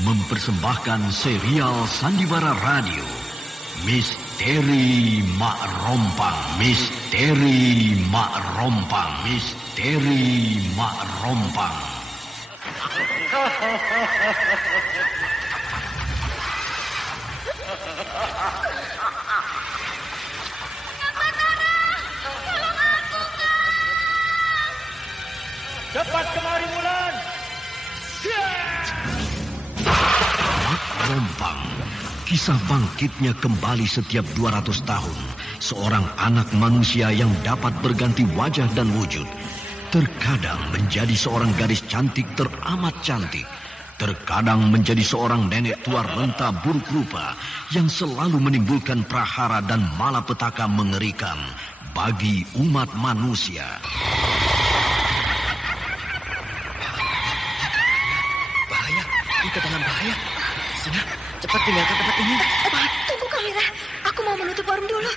mempersembahkan serial Sandiwara Radio Misteri Mak Rompang. Misteri Mak Rompang. Misteri Mak Rompang. Cepat kemari, Wulan. Mak Rompang. Kisah bangkitnya kembali setiap 200 tahun. Seorang anak manusia yang dapat berganti wajah dan wujud. Terkadang menjadi seorang gadis cantik teramat cantik. Terkadang menjadi seorang nenek tua renta buruk rupa yang selalu menimbulkan prahara dan malapetaka mengerikan bagi umat manusia. Bahaya, kita dalam bahaya. Sudah, cepat tinggalkan tempat ini. Tunggu, Kamira. Aku mau menutup warung dulu.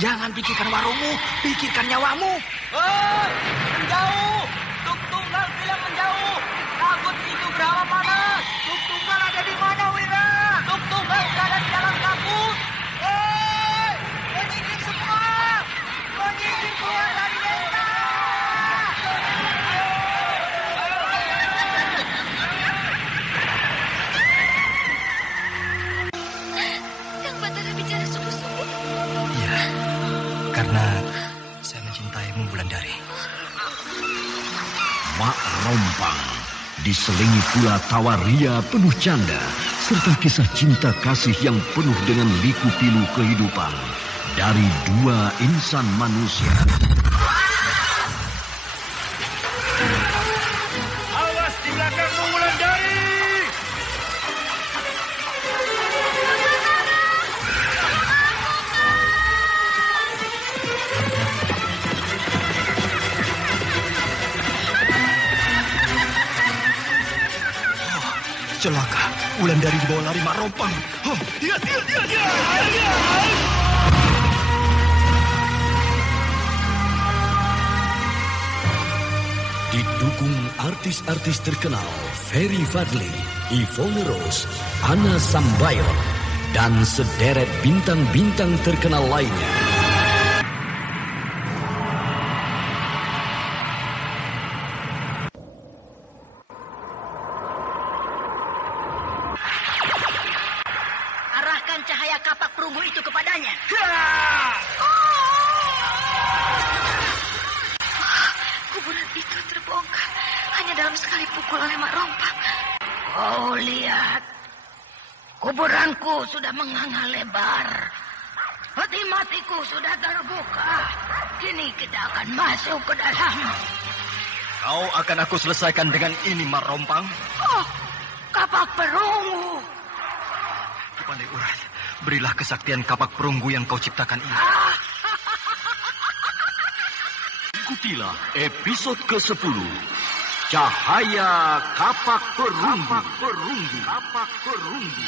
Jangan pikirkan warungmu, pikirkan nyawamu. Hei, menjauh. Tuk Tunggal bilang menjauh. Takut itu berawa panas. Tuk Tunggal ada di mana, Wira? Tuk Tunggal berada di dalam kabut. Hei, menyingkir semua. Menyingkir keluar dari desa. Kang Batara bicara sungguh-sungguh. Iya, karena saya mencintaimu, Wulandari. Mak Rompang diselingi pula tawa ria penuh canda serta kisah cinta kasih yang penuh dengan liku-pilu kehidupan dari dua insan manusia. Awas di belakangmu, Wulandari. Celaka, Wulandari dibawa lari Mak Rompang. Oh, dia. Didukung artis-artis terkenal Ferry Fadli, Yvonne Rose, Anna Sambayon, dan sederet bintang-bintang terkenal lainnya. Arahkan cahaya kapak perunggu itu kepadanya. Kuburan itu terbongkar hanya dalam sekali pukul oleh Mak Rompang. Oh, lihat. Kuburanku sudah menganga lebar. Peti matiku sudah terbuka. Kini kita akan masuk ke dalam. Kau akan aku selesaikan dengan ini, Mak Rompang. Oh, kapak perunggu. Pandai Urat, berilah kesaktian kapak perunggu yang kau ciptakan ini. Ikutilah episode ke-10. Cahaya Kapak Perunggu. Kapak Perunggu.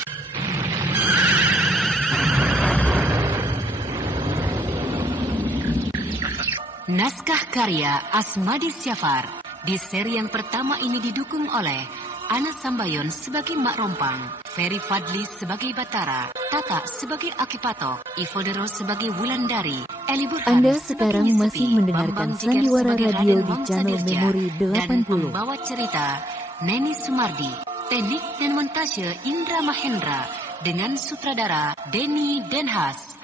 Naskah karya Asmadi Syafar. Di seri yang pertama ini didukung oleh Anna Sambayon sebagai Mak Rompang, Ferry Fadli sebagai Batara, Tata sebagai Akipato, Yvonne Rose sebagai Wulandari, Eli Burhan Anda sebagai sekarang Nyesepi, masih mendengarkan Bambang Jigar Sandiwara sebagai Radio Raden di channel Wangsadirja, Memori dan 80. pembawa cerita Neni Sumardi, teknik dan montase Indra Mahendra, dengan sutradara Denny Denhas.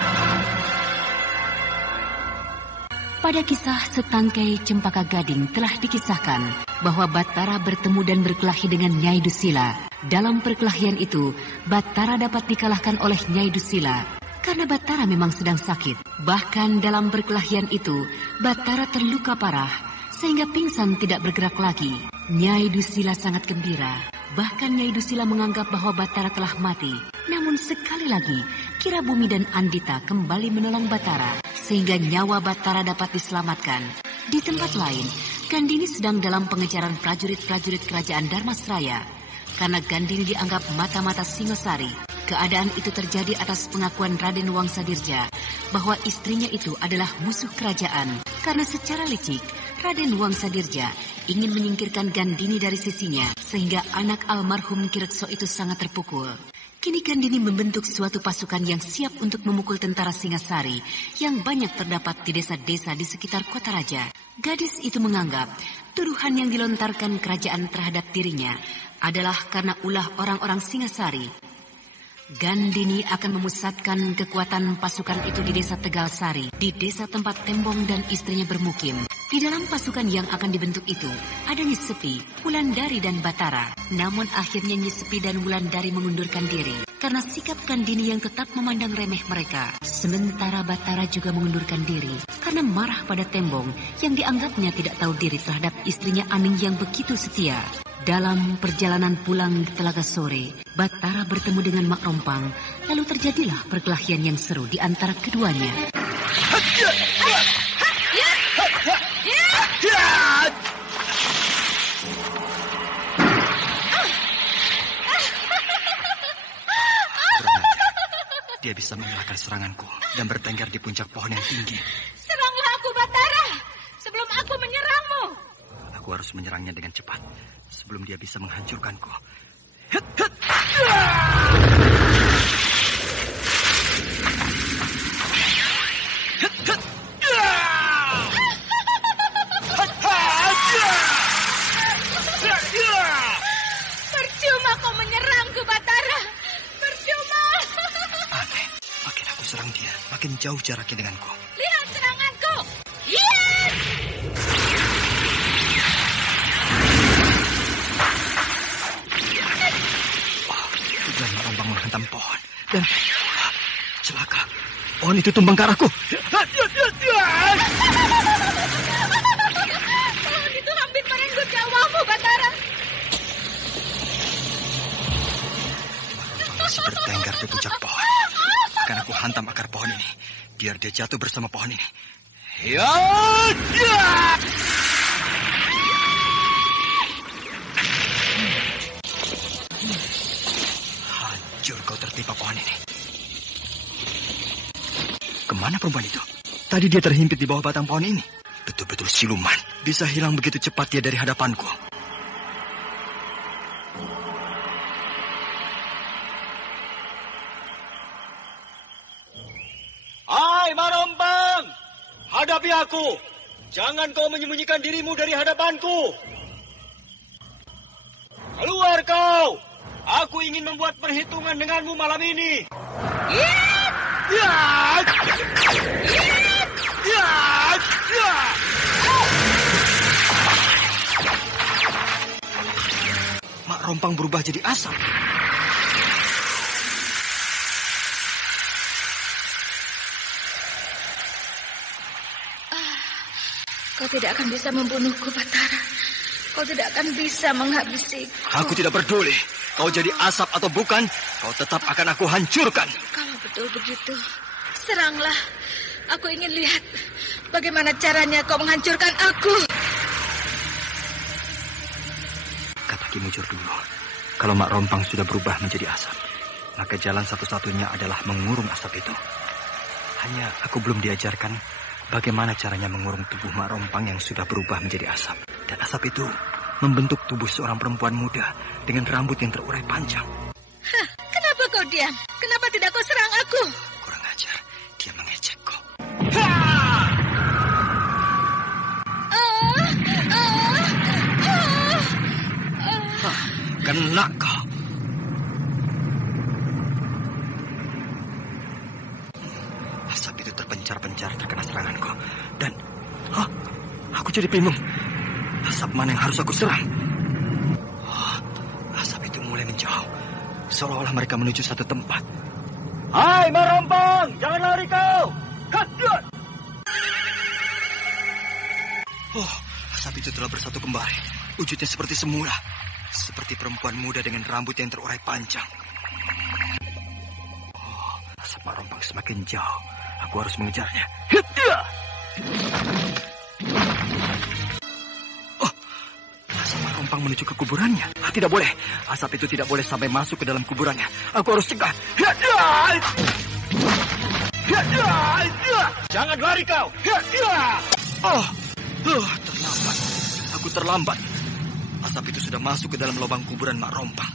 Pada kisah Setangkai Cempaka Gading telah dikisahkan bahwa Batara bertemu dan berkelahi dengan Nyai Dusila. Dalam perkelahian itu, Batara dapat dikalahkan oleh Nyai Dusila karena Batara memang sedang sakit. Bahkan dalam perkelahian itu, Batara terluka parah sehingga pingsan tidak bergerak lagi. Nyai Dusila sangat gembira. Bahkan Nyai Dusila menganggap bahwa Batara telah mati. Namun sekali lagi, Kirabumi dan Andita kembali menolong Batara sehingga nyawa Batara dapat diselamatkan. Di tempat lain, Gandini sedang dalam pengejaran prajurit-prajurit kerajaan Dharmasraya. Karena Gandini dianggap mata-mata Singosari, keadaan itu terjadi atas pengakuan Raden Wangsadirja bahwa istrinya itu adalah musuh kerajaan. Karena secara licik, Raden Wangsadirja ingin menyingkirkan Gandini dari sisinya, sehingga anak almarhum Kirekso itu sangat terpukul. Kini Gandini membentuk suatu pasukan yang siap untuk memukul tentara Singasari yang banyak terdapat di desa-desa di sekitar kota raja. Gadis itu menganggap tuduhan yang dilontarkan kerajaan terhadap dirinya adalah karena ulah orang-orang Singasari. Gandini akan memusatkan kekuatan pasukan itu di desa Tegalsari, di desa tempat Tembong dan istrinya bermukim. Di dalam pasukan yang akan dibentuk itu, ada Nyi Sepi, Wulandari dan Batara. Namun akhirnya Nyi Sepi dan Wulandari mengundurkan diri karena sikap Gandini yang tetap memandang remeh mereka. Sementara Batara juga mengundurkan diri karena marah pada Tembong yang dianggapnya tidak tahu diri terhadap istrinya Aning yang begitu setia. Dalam perjalanan pulang di Telaga Sore, Batara bertemu dengan Mak Rompang, lalu terjadilah perkelahian yang seru di antara keduanya. Dia bisa mengelakkan seranganku dan bertengger di puncak pohon yang tinggi. Seranglah aku, Batara, sebelum aku menyerangmu. Aku harus menyerangnya dengan cepat sebelum dia bisa menghancurkanku. Percuma kau menyerangku, Batara. Percuma. Aneh, makin aku serang dia, makin jauh jaraknya denganku. Lihat seranganku. Lihat. Tujuan Mak Rompang menghantam pohon dan celaka. Pohon itu tumbang ke arahku. Pohon itu hampir merenggut nyawamu, Batara. Mak Rompang masih bertengger di puncak pohon. Akan aku hantam akar pohon ini, biar dia jatuh bersama pohon ini. Hancur kau tertimpa pohon ini. Kemana perempuan itu? Tadi dia terhimpit di bawah batang pohon ini. Betul-betul siluman. Bisa hilang begitu cepat dia dari hadapanku. Hai Marompang, hadapi aku. Jangan kau menyembunyikan dirimu dari hadapanku. Keluar kau. Aku ingin membuat perhitungan denganmu malam ini. Mak Rompang berubah jadi asap. Kau tidak akan bisa membunuhku, Batara. Kau tidak akan bisa menghabisiku. Aku tidak peduli. Kau jadi asap atau bukan, kau tetap akan aku hancurkan. Kalau betul begitu, seranglah. Aku ingin lihat bagaimana caranya kau menghancurkan aku. Kata Ki Mujur dulu, kalau Mak Rompang sudah berubah menjadi asap, maka jalan satu-satunya adalah mengurung asap itu. Hanya aku belum diajarkan bagaimana caranya mengurung tubuh Mak Rompang yang sudah berubah menjadi asap. Dan asap itu membentuk tubuh seorang perempuan muda dengan rambut yang terurai panjang. Hah, kenapa kau diam? Kenapa tidak kau serang aku? Kurang ajar, dia mengejekku. Kena kau. Asap itu terpencar-pencar terkena seranganku. Dan aku jadi bingung. Asap mana yang harus aku serang? Asap itu mulai menjauh. Seolah-olah mereka menuju satu tempat. Hai Marompang, jangan lari kau. Asap itu telah bersatu kembali. Wujudnya seperti semula. Seperti perempuan muda dengan rambut yang terurai panjang. Asap Mak Rompang semakin jauh. Aku harus mengejarnya. Asap Mak Rompang menuju ke kuburannya. Tidak boleh. Asap itu tidak boleh sampai masuk ke dalam kuburannya. Aku harus cegah. Jangan lari kau. Terlambat. Aku terlambat. Asap itu sudah masuk ke dalam lubang kuburan Mak Rompang.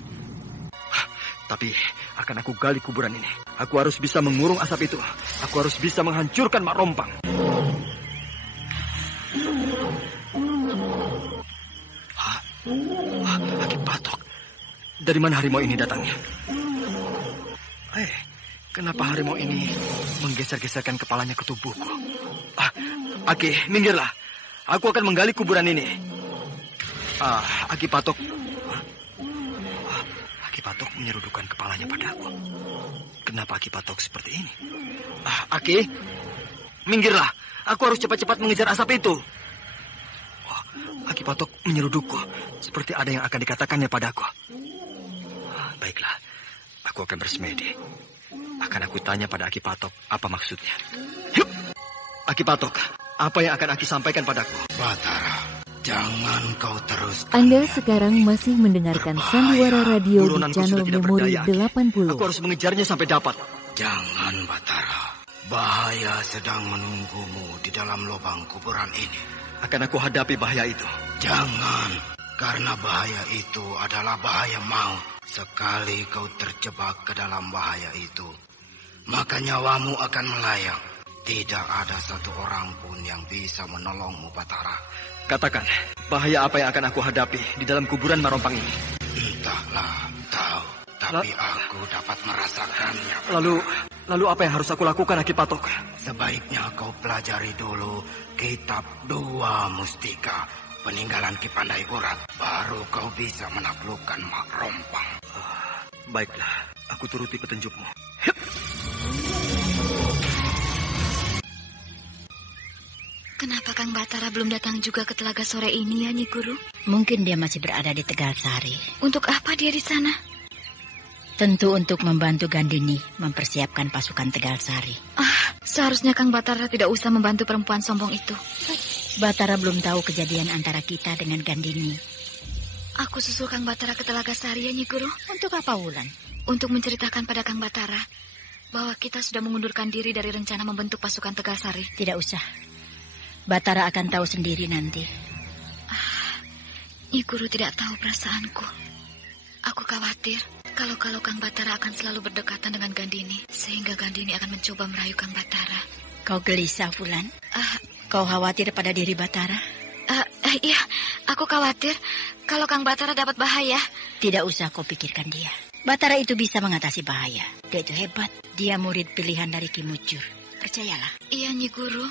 Tapi akan aku gali kuburan ini. Aku harus bisa mengurung asap itu. Aku harus bisa menghancurkan Mak Rompang. Aki Patok. Dari mana harimau ini datangnya? Kenapa harimau ini menggeser-geserkan kepalanya ke tubuhku? Aki, minggirlah. Aku akan menggali kuburan ini. Aki Patok. Aki Patok menyerudukkan kepalanya padaku. Kenapa Aki Patok seperti ini? Aki, minggirlah. Aku harus cepat-cepat mengejar asap itu. Aki Patok menyerudukku. Seperti ada yang akan dikatakannya padaku. Baiklah, aku akan bersemedi. Akan aku tanya pada Aki Patok apa maksudnya. Yuk, Aki Patok, apa yang akan Aki sampaikan padaku? Batara, jangan kau terus. Anda sekarang masih mendengarkan Sandiwara Radio di channel Memori 80. Aku harus mengejarnya sampai dapat. Jangan, Batara. Bahaya sedang menunggumu di dalam lubang kuburan ini. Akan aku hadapi bahaya itu. Jangan, karena bahaya itu adalah bahaya maut. Sekali kau terjebak ke dalam bahaya itu, maka nyawamu akan melayang. Tidak ada satu orang pun yang bisa menolongmu, Batara. Katakan, bahaya apa yang akan aku hadapi di dalam kuburan Mak Rompang ini? Entahlah, tahu. Tapi aku dapat merasakannya. Lalu apa yang harus aku lakukan, Aki Patok? Sebaiknya kau pelajari dulu kitab Dua Mustika peninggalan Ki Pandai Urat. Baru kau bisa menaklukkan Mak Rompang. Baiklah, aku turuti petunjukmu. Kenapa Kang Batara belum datang juga ke Telaga sore ini ya, Nyi Guru? Mungkin dia masih berada di Tegalsari. Untuk apa dia di sana? Tentu untuk membantu Gandini mempersiapkan pasukan Tegalsari. Seharusnya Kang Batara tidak usah membantu perempuan sombong itu. Batara belum tahu kejadian antara kita dengan Gandini. Aku susul Kang Batara ke Telaga Sari ya, Nyi Guru. Untuk apa, Wulan? Untuk menceritakan pada Kang Batara bahwa kita sudah mengundurkan diri dari rencana membentuk pasukan Tegalsari. Tidak usah. Batara akan tahu sendiri nanti. Nyi Guru tidak tahu perasaanku. Aku khawatir kalau Kang Batara akan selalu berdekatan dengan Gandini, sehingga Gandini akan mencoba merayu Kang Batara. Kau gelisah, Wulan? Kau khawatir pada diri Batara? Iya, aku khawatir kalau Kang Batara dapat bahaya. Tidak usah kau pikirkan dia. Batara itu bisa mengatasi bahaya. Dia itu hebat. Dia murid pilihan dari Ki Mujur. Percayalah. Iya, Nyi Guru.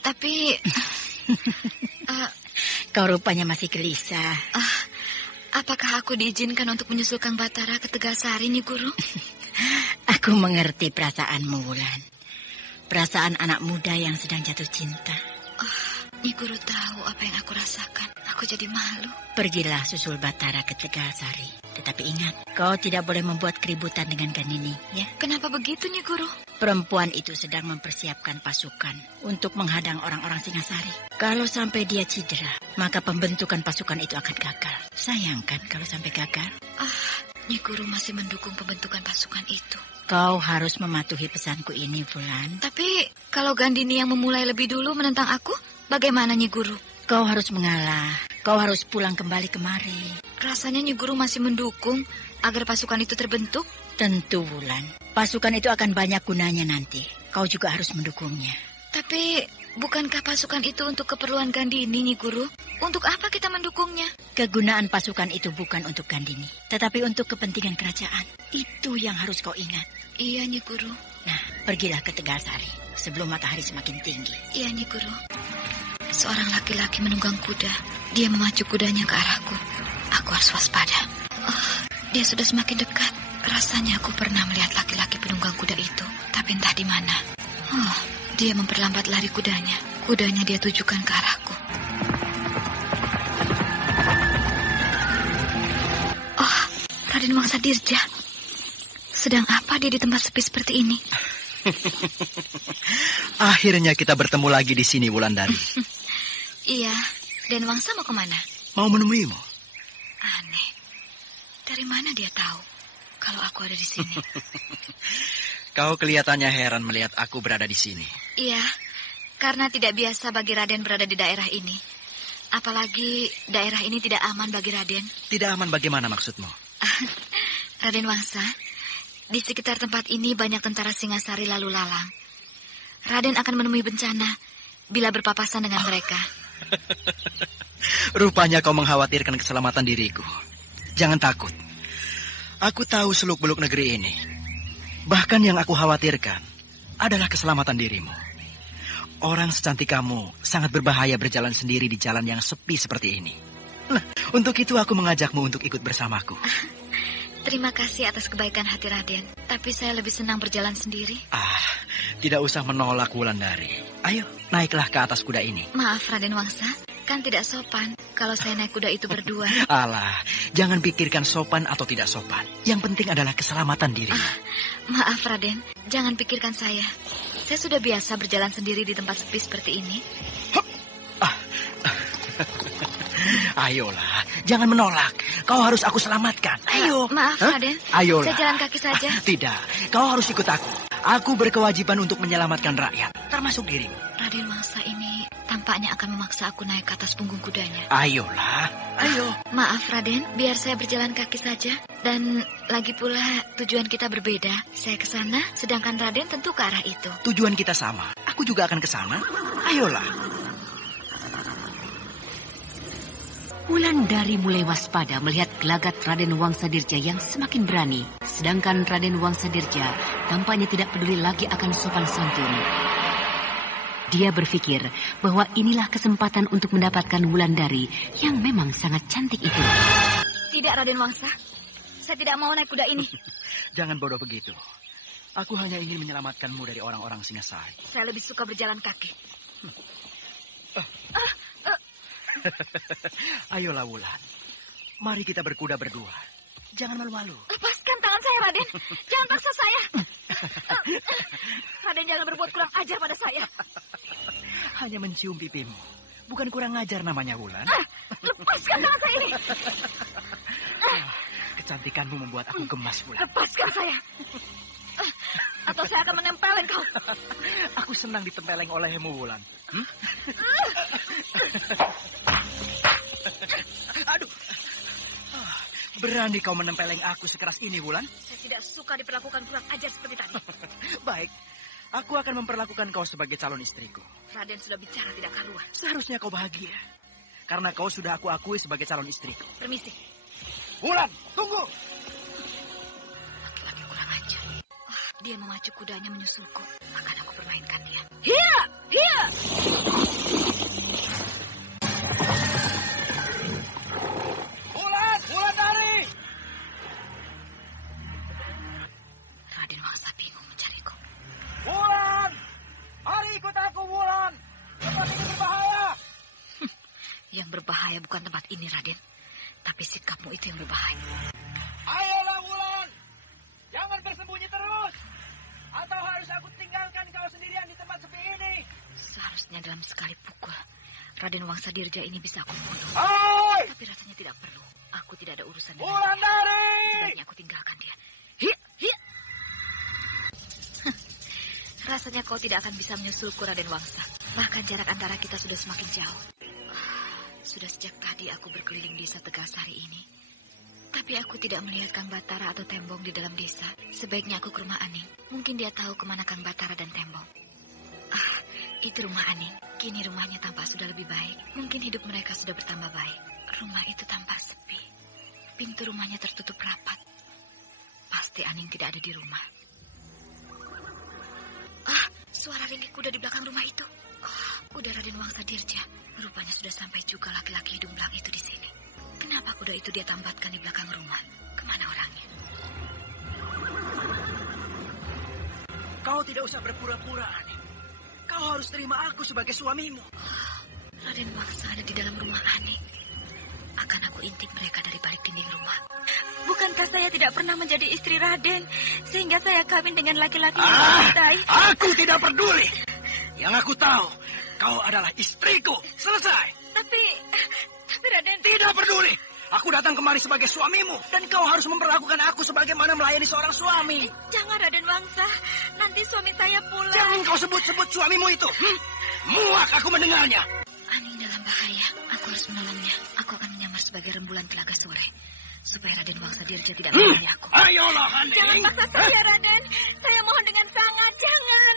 Tapi... Kau rupanya masih gelisah. Apakah aku diizinkan untuk menyusul Kang Batara ke Tegalsari, Nyi Guru? Aku mengerti perasaanmu, Wulan. Perasaan anak muda yang sedang jatuh cinta. Nyi Guru tahu apa yang aku rasakan. Aku jadi malu. Pergilah susul Batara ke Tegalsari. Tetapi ingat, kau tidak boleh membuat keributan dengan Gandini, ya? Kenapa begitu, Nyi Guru? Perempuan itu sedang mempersiapkan pasukan untuk menghadang orang-orang Singasari. Kalau sampai dia cedera, maka pembentukan pasukan itu akan gagal. Sayangkan kalau sampai gagal. Nyi Guru masih mendukung pembentukan pasukan itu. Kau harus mematuhi pesanku ini, Wulan. Tapi kalau Gandini yang memulai lebih dulu menentang aku, bagaimana, Nyi Guru? Kau harus mengalah. Kau harus pulang kembali kemari. Rasanya Nyi Guru masih mendukung agar pasukan itu terbentuk. Tentu, Wulan. Pasukan itu akan banyak gunanya nanti. Kau juga harus mendukungnya. Tapi bukankah pasukan itu untuk keperluan Gandini, Nyi Guru? Untuk apa kita mendukungnya? Kegunaan pasukan itu bukan untuk Gandini, tetapi untuk kepentingan kerajaan. Itu yang harus kau ingat. Iya, Nyi Guru. Nah, pergilah ke Tegalsari sebelum matahari semakin tinggi. Iya, Nyi Guru. Seorang laki-laki menunggang kuda. Dia memacu kudanya ke arahku. Aku harus waspada. Dia sudah semakin dekat. Rasanya aku pernah melihat laki-laki penunggang kuda itu, tapi entah di mana. Dia memperlambat lari kudanya. Kudanya dia tujukan ke arahku. Raden Wangsa Dirja. Sedang apa dia di tempat sepi seperti ini? Akhirnya kita bertemu lagi di sini, Wulandari. Iya, dan Wangsa mau kemana? Mau menemuimu. Aneh. Dari mana dia tahu kalau aku ada di sini? Kau kelihatannya heran melihat aku berada di sini. Iya, karena tidak biasa bagi Raden berada di daerah ini. Apalagi daerah ini tidak aman bagi Raden. Tidak aman bagaimana maksudmu? Raden Wangsa, di sekitar tempat ini banyak tentara Singasari lalu lalang. Raden akan menemui bencana bila berpapasan dengan mereka. Rupanya kau mengkhawatirkan keselamatan diriku. Jangan takut. Aku tahu seluk-beluk negeri ini. Bahkan yang aku khawatirkan adalah keselamatan dirimu. Orang secantik kamu sangat berbahaya berjalan sendiri di jalan yang sepi seperti ini. Nah, untuk itu aku mengajakmu untuk ikut bersamaku. Terima kasih atas kebaikan hati Raden. Tapi saya lebih senang berjalan sendiri. Tidak usah menolak Wulandari. Ayo, naiklah ke atas kuda ini. Maaf Raden Wangsa, kan tidak sopan kalau saya naik kuda itu berdua. Alah, jangan pikirkan sopan atau tidak sopan. Yang penting adalah keselamatan diri. Maaf Raden, jangan pikirkan saya. Saya sudah biasa berjalan sendiri di tempat sepi seperti ini. Ayolah, jangan menolak. Kau harus aku selamatkan. Ayo. Maaf Raden, ayolah. Saya jalan kaki saja. Tidak, kau harus ikut aku. Aku berkewajiban untuk menyelamatkan rakyat, termasuk dirimu. Raden Wangsa ini tampaknya akan memaksa aku naik ke atas punggung kudanya. Ayolah, ayo. Maaf Raden, biar saya berjalan kaki saja. Dan lagi pula tujuan kita berbeda. Saya ke sana, sedangkan Raden tentu ke arah itu. Tujuan kita sama. Aku juga akan ke sana. Ayolah. Wulandari mulai waspada melihat gelagat Raden Wangsadirja yang semakin berani. Sedangkan Raden Wangsadirja tampaknya tidak peduli lagi akan sopan santun. Dia berpikir bahwa inilah kesempatan untuk mendapatkan Wulandari yang memang sangat cantik itu. Tidak Raden Wangsa, saya tidak mau naik kuda ini. Jangan bodoh begitu. Aku hanya ingin menyelamatkanmu dari orang-orang Singasari. Saya lebih suka berjalan kaki. Ayolah Wulan, mari kita berkuda berdua. Jangan malu-malu. Lepaskan tangan saya Raden, jangan paksa saya. Raden jangan berbuat kurang ajar pada saya. Hanya mencium pipimu, bukan kurang ajar namanya Wulan. Lepaskan tangan saya ini. Kecantikanmu membuat aku gemas Wulan. Lepaskan saya. Atau saya akan menempelin kau. Aku senang ditempeleng olehmu Wulan. Aduh. Berani kau menempeleng aku sekeras ini, Wulan? Saya tidak suka diperlakukan kurang ajar seperti tadi. Baik, aku akan memperlakukan kau sebagai calon istriku. Raden sudah bicara tidak karuan. Seharusnya kau bahagia, karena kau sudah aku akui sebagai calon istriku. Permisi. Wulan, tunggu! Laki-laki kurang ajar. Dia memacu kudanya menyusulku. Akan aku permainkan dia. Hiya! Hiya! Wulandari! Raden Wangsa bingung mencariku. Wulan! Mari ikut aku, Wulan! Tempat ini berbahaya! Yang berbahaya bukan tempat ini, Raden. Tapi sikapmu itu yang berbahaya. Ayolah, Wulan! Jangan bersembunyi terus! Atau harus aku tinggalkan kau sendirian di tempat sepi ini? Seharusnya dalam sekali pukul, Raden Wangsadirja ini bisa aku bunuh. Hai! Tapi rasanya tidak perlu. Aku tidak ada urusan dengan Wulandari! dia. Sebaiknya aku tinggalkan dia. Hiya! Hiya! Rasanya kau tidak akan bisa menyusulku, Raden Wangsa. Bahkan jarak antara kita sudah semakin jauh. Sudah sejak tadi aku berkeliling desa Tegalsari ini. Tapi aku tidak melihat Kang Batara atau Tembong di dalam desa. Sebaiknya aku ke rumah Aning. Mungkin dia tahu kemana Kang Batara dan Tembong. Itu rumah Aning. Kini rumahnya tampak sudah lebih baik. Mungkin hidup mereka sudah bertambah baik. Rumah itu tampak sepi. Pintu rumahnya tertutup rapat. Pasti Aning tidak ada di rumah. Suara ringgik kuda di belakang rumah itu. Kuda Raden Wangsadirja. Rupanya sudah sampai juga laki-laki hidung belang itu di sini. Kenapa kuda itu dia tambatkan di belakang rumah? Kemana orangnya? Kau tidak usah berpura-pura, Aning. Kau harus terima aku sebagai suamimu. Raden Wangsa ada di dalam rumah Aning. Akan aku intip mereka dari balik dinding rumah. Bukankah saya tidak pernah menjadi istri Raden, sehingga saya kawin dengan laki-laki yang mencintai? Aku tidak peduli. Yang aku tahu, kau adalah istriku. Selesai. Tapi Raden... Tidak peduli. Aku datang kemari sebagai suamimu. Dan kau harus memperlakukan aku sebagaimana melayani seorang suami. Jangan, Raden Wangsa. Nanti suami saya pulang. Jangan kau sebut-sebut suamimu itu. Muak aku mendengarnya. Aning dalam bahaya. Aku harus harus menolongnya. Aku akan menyamar sebagai rembulan Telaga Sore, supaya Raden Wangsa Dirja tidak mengenali aku. Ayolah, Haning. Jangan paksa saya, Raden. Saya mohon dengan sangat, jangan.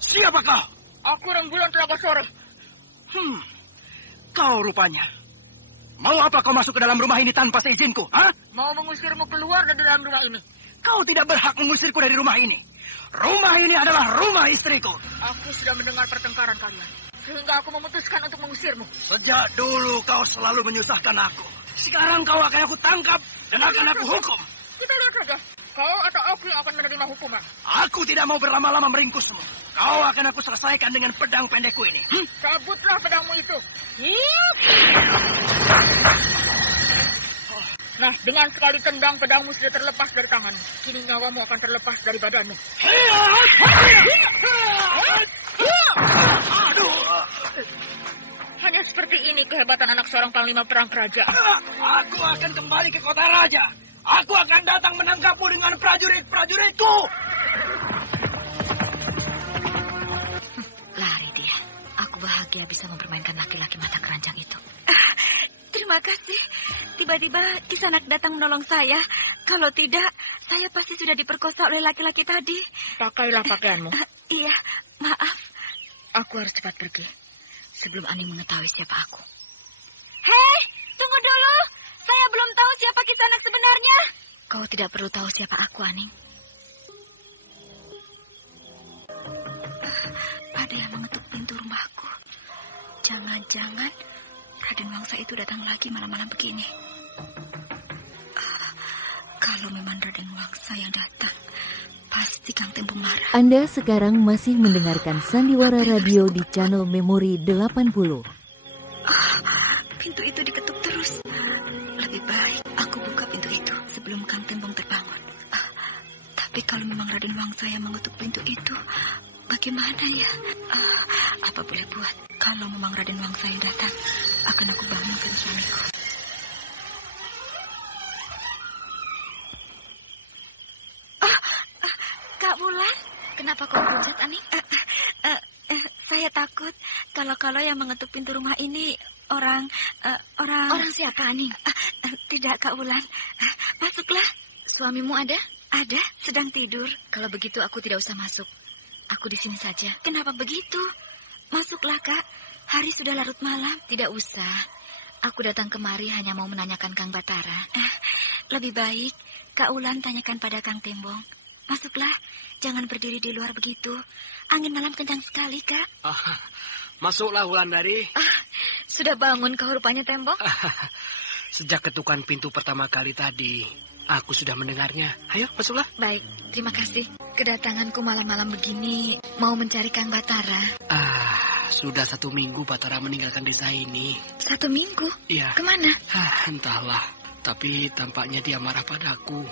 Siapa kau? Aku rembulan Telaga Sore. Kau rupanya. Mau apa kau masuk ke dalam rumah ini tanpa seizinku? Mau mengusirmu keluar dari dalam rumah ini. Kau tidak berhak mengusirku dari rumah ini. Rumah ini adalah rumah istriku. Aku sudah mendengar pertengkaran kalian, sehingga aku memutuskan untuk mengusirmu. Sejak dulu kau selalu menyusahkan aku. Sekarang kau akan aku tangkap dan akan aku hukum. Kita lihat saja. Kau atau aku yang akan menerima hukuman. Aku tidak mau berlama-lama meringkusmu. Kau akan aku selesaikan dengan pedang pendekku ini. Cabutlah pedangmu itu. Nah, dengan sekali tendang pedangmu sudah terlepas dari tanganmu. Kini nyawamu akan terlepas dari badanmu. Hanya seperti ini kehebatan anak seorang panglima perang kerajaan. Aku akan kembali ke kota raja. Aku akan datang menangkapmu dengan prajurit-prajuritku. Lari dia. Aku bahagia bisa mempermainkan laki-laki mata keranjang itu. Terima kasih. Tiba-tiba Kisanak datang menolong saya. Kalau tidak, saya pasti sudah diperkosa oleh laki-laki tadi. Pakailah pakaianmu. Iya, maaf. Aku harus cepat pergi sebelum Aning mengetahui siapa aku. Hei, tunggu dulu. Saya belum tahu siapa Kisanak sebenarnya. Kau tidak perlu tahu siapa aku, Aning. Ada yang mengetuk pintu rumahku. Jangan-jangan Raden Wangsa itu datang lagi malam-malam begini. Kalau memang Raden Wangsa yang datang, pasti Kang Tembong marah. Anda sekarang masih mendengarkan Sandiwara Radio di channel Memori 80. Pintu itu diketuk terus. Lebih baik aku buka pintu itu sebelum Kang Tembong terbangun. Tapi kalau memang Raden Wangsa yang mengetuk pintu itu, bagaimana ya? Apa boleh buat? Kalau memang Raden Wangsa yang datang, akan aku bangunkan suamiku. Kak Wulan, kenapa kau berucap, Aning? Saya takut kalau yang mengetuk pintu rumah ini orang siapa, Aning? Tidak, Kak Wulan. Masuklah. Suamimu ada? Ada, sedang tidur. Kalau begitu aku tidak usah masuk. Aku di sini saja. Kenapa begitu? Masuklah, Kak. Hari sudah larut malam. Tidak usah. Aku datang kemari hanya mau menanyakan Kang Batara. Lebih baik Kak Wulan tanyakan pada Kang Tembong. Masuklah. Jangan berdiri di luar begitu. Angin malam kencang sekali, Kak. Masuklah, Wulandari. Sudah bangun kau rupanya, Tembong? Sejak ketukan pintu pertama kali tadi, aku sudah mendengarnya. Ayo, masuklah. Baik, terima kasih. Kedatanganku malam-malam begini mau mencari Kang Batara. Sudah 1 minggu Batara meninggalkan desa ini. 1 minggu? Iya. Kemana? Entahlah, tapi tampaknya dia marah padaku.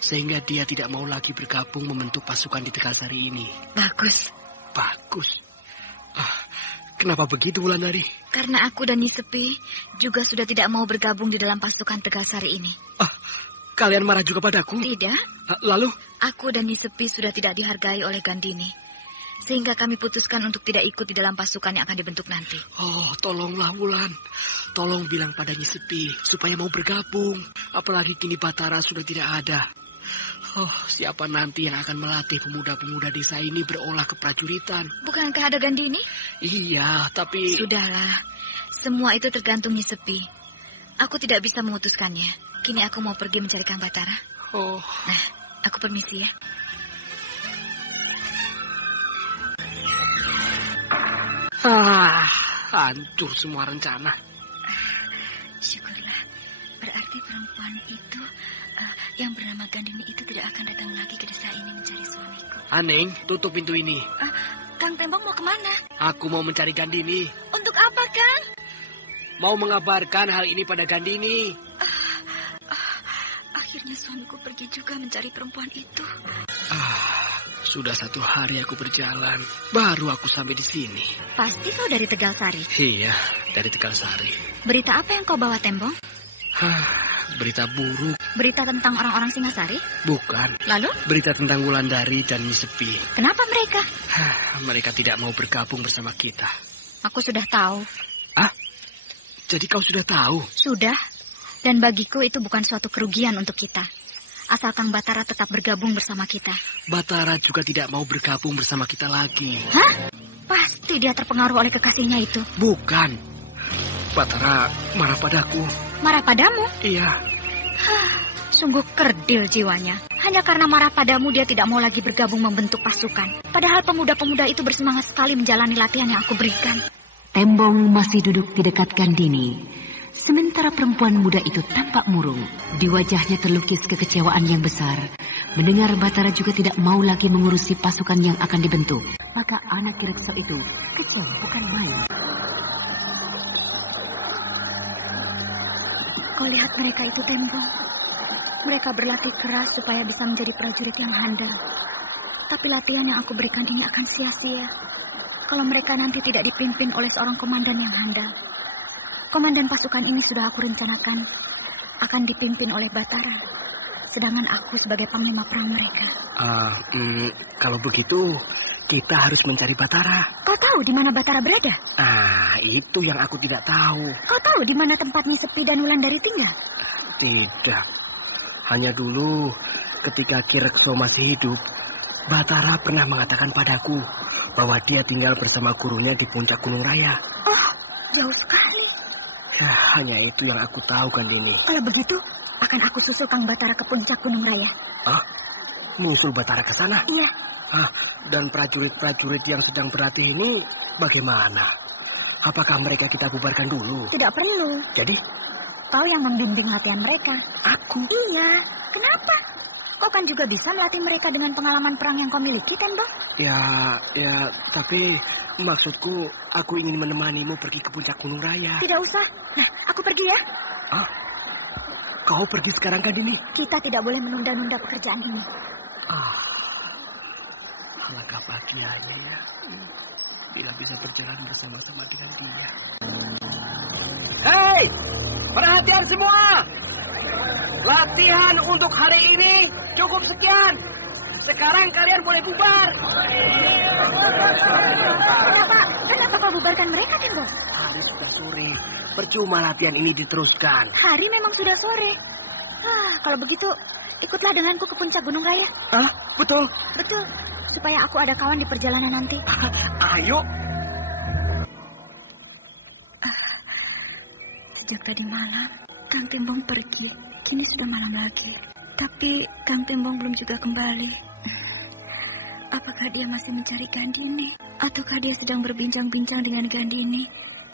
Sehingga dia tidak mau lagi bergabung membentuk pasukan di Tegalsari ini. Bagus. Kenapa begitu, Wulandari? Karena aku dan Nyi Sepi juga sudah tidak mau bergabung di dalam pasukan Tegalsari ini. Kalian marah juga padaku? Tidak. Lalu? Aku dan Nyi Sepi sudah tidak dihargai oleh Gandini. Sehingga kami putuskan untuk tidak ikut di dalam pasukan yang akan dibentuk nanti. Tolonglah, Wulan. Tolong bilang pada Nyi Sepi supaya mau bergabung. Apalagi kini Batara sudah tidak ada. Siapa nanti yang akan melatih pemuda-pemuda desa ini berolah keprajuritan? Bukankah ada Gandini? Iya, tapi... Sudahlah. Semua itu tergantung Nyi Sepi. Aku tidak bisa memutuskannya. Kini aku mau pergi mencari Kang Batara. Nah, aku permisi ya. Hancur semua rencana. Syukurlah. Berarti perempuan itu yang bernama Gandini itu tidak akan datang lagi ke desa ini mencari suamiku. Aning, tutup pintu ini. Kang Tembong mau kemana? Aku mau mencari Gandini. Untuk apa, Kang? Mau mengabarkan hal ini pada Gandini. Akhirnya suamiku pergi juga mencari perempuan itu. Sudah 1 hari aku berjalan, baru aku sampai di sini. Pasti kau dari Tegalsari? Iya, dari Tegalsari. Berita apa yang kau bawa, Tembong? Berita buruk. Berita tentang orang-orang Singasari? Bukan. Lalu? Berita tentang Wulandari dan Nyi Sepi. Kenapa mereka? Mereka tidak mau bergabung bersama kita. Aku sudah tahu. Jadi kau sudah tahu? Sudah. Dan bagiku itu bukan suatu kerugian untuk kita. Asal Kang Batara tetap bergabung bersama kita. Batara juga tidak mau bergabung bersama kita lagi. Hah? Pasti dia terpengaruh oleh kekasihnya itu. Bukan. Batara marah padaku. Marah padamu? Iya. Sungguh kerdil jiwanya. Hanya karena marah padamu dia tidak mau lagi bergabung membentuk pasukan. Padahal pemuda-pemuda itu bersemangat sekali menjalani latihan yang aku berikan. Tembong masih duduk di dekat Gandini. Sementara perempuan muda itu tampak murung. Di wajahnya terlukis kekecewaan yang besar. Mendengar Batara juga tidak mau lagi mengurusi pasukan yang akan dibentuk. Maka anak Kirekso itu kecewa bukan main. Kau lihat mereka itu, Tembong. Mereka berlatih keras supaya bisa menjadi prajurit yang handal. Tapi latihan yang aku berikan ini akan sia-sia kalau mereka nanti tidak dipimpin oleh seorang komandan yang handal. Komandan pasukan ini sudah aku rencanakan akan dipimpin oleh Batara, sedangkan aku sebagai panglima perang mereka. Kalau begitu, kita harus mencari Batara. Kau tahu di mana Batara berada? Itu yang aku tidak tahu. Kau tahu di mana tempat Nyi Sepi dan Wulandari tinggal? Tidak. Hanya dulu, ketika Kirekso masih hidup, Batara pernah mengatakan padaku bahwa dia tinggal bersama gurunya di puncak Gunung Raya. Oh, jauh sekali. Hanya itu yang aku tahu, Gandini. Kalau begitu, akan aku susul Kang Batara ke puncak Gunung Raya. Menyusul Batara ke sana? Iya. Dan prajurit-prajurit yang sedang berlatih ini bagaimana? Apakah mereka kita bubarkan dulu? Tidak perlu. Jadi? Kau yang membimbing latihan mereka. Aku? Iya. Kenapa? Kau kan juga bisa melatih mereka dengan pengalaman perang yang kau miliki, Tembong. Ya, tapi maksudku aku ingin menemanimu pergi ke puncak Gunung Raya. Tidak usah. Nah, aku pergi ya. Kau pergi sekarang, Gandini? Kita tidak boleh menunda-nunda pekerjaan ini. Alangkah bahagianya ya, bila bisa berjalan bersama-sama dengan dia. Hei, perhatian semua. Latihan untuk hari ini cukup sekian. Sekarang kalian boleh bubar. Kenapa kau bubarkan mereka, Tembong? Hari sudah sore. Percuma latihan ini diteruskan. Hari memang sudah sore. Kalau begitu, ikutlah denganku ke puncak Gunung Raya. Betul. Betul. Supaya aku ada kawan di perjalanan nanti. Ayo. Sejak tadi malam, Kang Tembong pergi. Kini sudah malam lagi. Tapi Kang Tembong belum juga kembali. Apakah dia masih mencari Gandini? Ataukah dia sedang berbincang-bincang dengan Gandini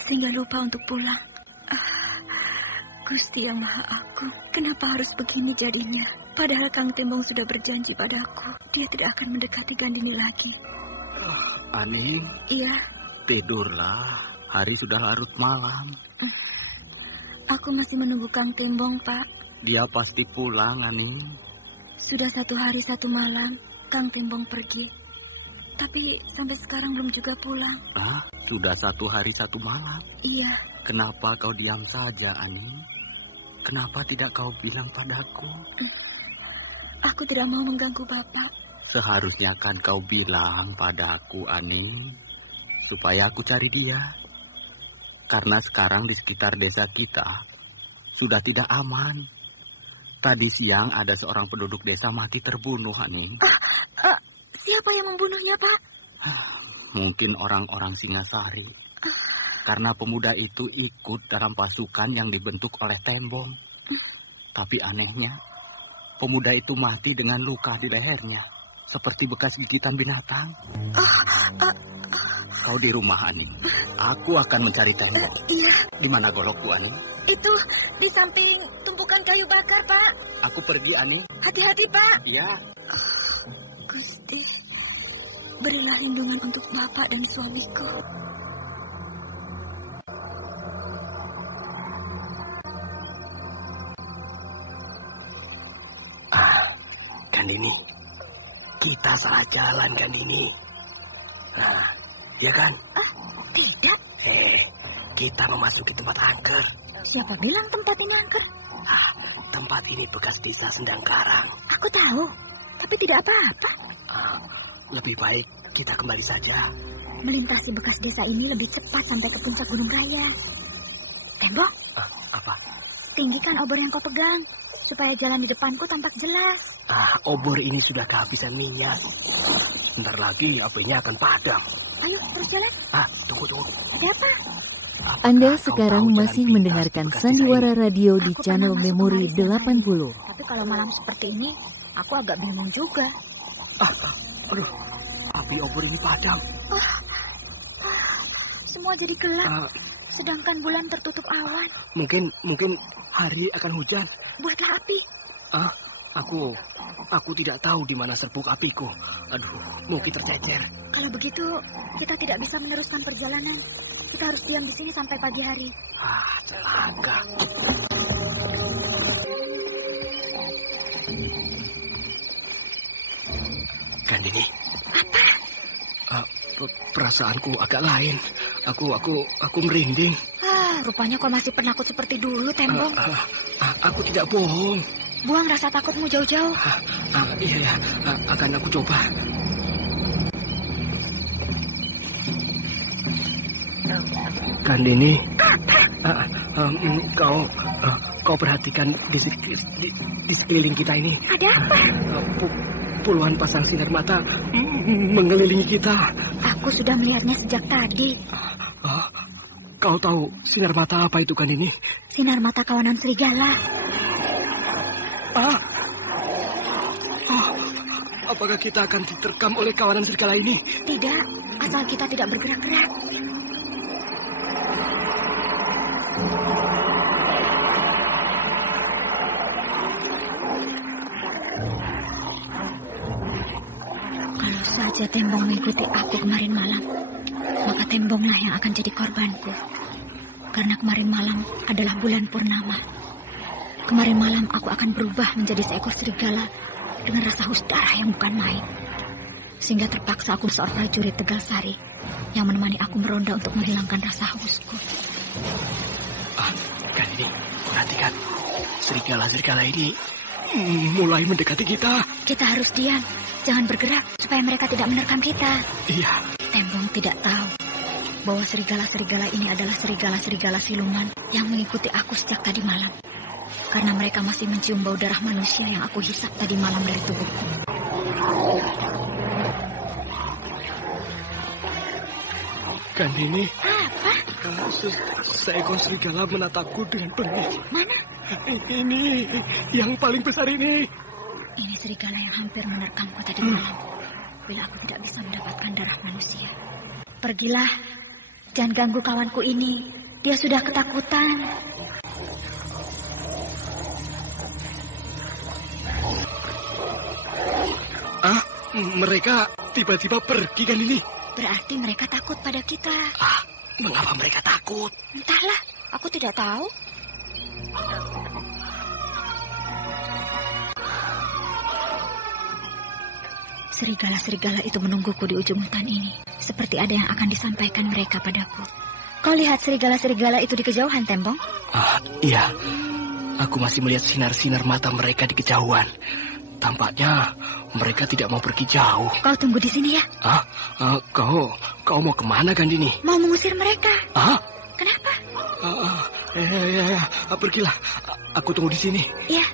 sehingga lupa untuk pulang? Gusti yang Maha Agung, kenapa harus begini jadinya? Padahal Kang Tembong sudah berjanji padaku, dia tidak akan mendekati Gandini lagi. Aning? Iya? Tidurlah, hari sudah larut malam. Aku masih menunggu Kang Tembong, Pak. Dia pasti pulang, Aning. Sudah 1 hari 1 malam, Kang Tembong pergi. Tapi sampai sekarang belum juga pulang. Sudah 1 hari 1 malam? Iya. Kenapa kau diam saja, Aning? Kenapa tidak kau bilang padaku? Aku tidak mau mengganggu Bapak. Seharusnya kan kau bilang padaku, Aning, supaya aku cari dia. Karena sekarang di sekitar desa kita sudah tidak aman. Tadi siang ada seorang penduduk desa mati terbunuh, Aning. Siapa yang membunuhnya, Pak? Mungkin orang-orang Singasari. Karena pemuda itu ikut dalam pasukan yang dibentuk oleh Tembong. Tapi anehnya, pemuda itu mati dengan luka di lehernya, seperti bekas gigitan binatang. Kau di rumah, Aning. Aku akan mencari Tembong. Iya. Di mana golokku, Aning? Itu di samping tumpukan kayu bakar, Pak. Aku pergi, Aning. Hati-hati, Pak. Ya. Gusti, berilah lindungan untuk Bapak dan suamiku. Gandini, kita salah jalan, Gandini. Ya kan? Tidak. Kita memasuki tempat angker. Siapa bilang tempat ini angker? Tempat ini bekas desa Sendangkarang. Aku tahu, tapi tidak apa-apa. Lebih baik kita kembali saja. Melintasi bekas desa ini lebih cepat sampai ke puncak Gunung Raya. Tembok? Apa? Tinggikan obor yang kau pegang, supaya jalan di depanku tampak jelas. Obor ini sudah kehabisan minyak. Sebentar lagi apinya akan padam. Ayo, terus jalan. Tunggu. Ada apa? Anda sekarang masih mendengarkan Sandiwara Radio di channel Memori 80. Tapi kalau malam seperti ini, aku agak bingung juga. Aduh, api obor ini padam. Semua jadi gelap, sedangkan bulan tertutup awan. Mungkin hari akan hujan. Buatlah api. Aku tidak tahu di mana serbuk apiku. Aduh, mungkin tercecer. Kalau begitu, kita tidak bisa meneruskan perjalanan. Kita harus diam di sini sampai pagi hari. Celaka. Gandini. Apa? Perasaanku agak lain. Aku merinding. Rupanya kau masih penakut seperti dulu, Tembong. Aku tidak bohong. Buang rasa takutmu jauh-jauh. Iya, akan aku coba. Gandini, kau perhatikan di sekeliling kita ini. Ada apa? Puluhan pasang sinar mata mengelilingi kita. Aku sudah melihatnya sejak tadi. Kau tahu sinar mata apa itu, Gandini? Sinar mata kawanan serigala. Apakah kita akan diterkam oleh kawanan serigala ini? Tidak, asal kita tidak bergerak-gerak. Kalau saja Tembong mengikuti aku kemarin malam, maka Tembonglah yang akan jadi korbanku. Karena kemarin malam adalah bulan purnama. Kemarin malam aku akan berubah menjadi seekor serigala dengan rasa haus darah yang bukan main. Sehingga terpaksa aku seorang prajurit Tegal Sari yang menemani aku meronda untuk menghilangkan rasa hausku. Gandini, perhatikan. Serigala-serigala ini mulai mendekati kita. Kita harus diam, jangan bergerak supaya mereka tidak menerkam kita. Iya. Tembong tidak tahu bahwa serigala-serigala ini adalah serigala-serigala siluman yang mengikuti aku sejak tadi malam. Karena mereka masih mencium bau darah manusia yang aku hisap tadi malam dari tubuhku. Gandini. Apa? Seekor serigala menatapku dengan bengis. Mana? Ini, yang paling besar ini. Ini serigala yang hampir menerkamku tadi malam. Bila aku tidak bisa mendapatkan darah manusia. Pergilah, jangan ganggu kawanku ini. Dia sudah ketakutan. Mereka tiba-tiba pergi, kan ini? Berarti mereka takut pada kita. Mengapa mereka takut? Entahlah, aku tidak tahu. Serigala-serigala itu menungguku di ujung hutan ini. Seperti ada yang akan disampaikan mereka padaku. Kau lihat serigala-serigala itu di kejauhan, Tembong? Iya. Aku masih melihat sinar-sinar mata mereka di kejauhan. Tampaknya mereka tidak mau pergi jauh. Kau tunggu di sini ya. Kau mau kemana, Gandini? Mau mengusir mereka. Kenapa? Ya, pergilah. Aku tunggu di sini. Ya.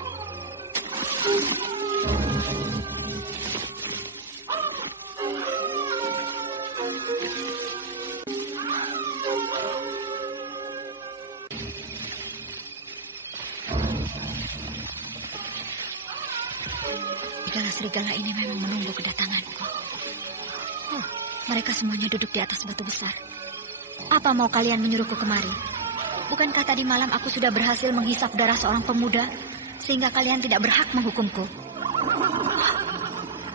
Serigala ini memang menunggu kedatanganku. Mereka semuanya duduk di atas batu besar. Apa mau kalian menyuruhku kemari? Bukankah tadi malam aku sudah berhasil menghisap darah seorang pemuda, sehingga kalian tidak berhak menghukumku?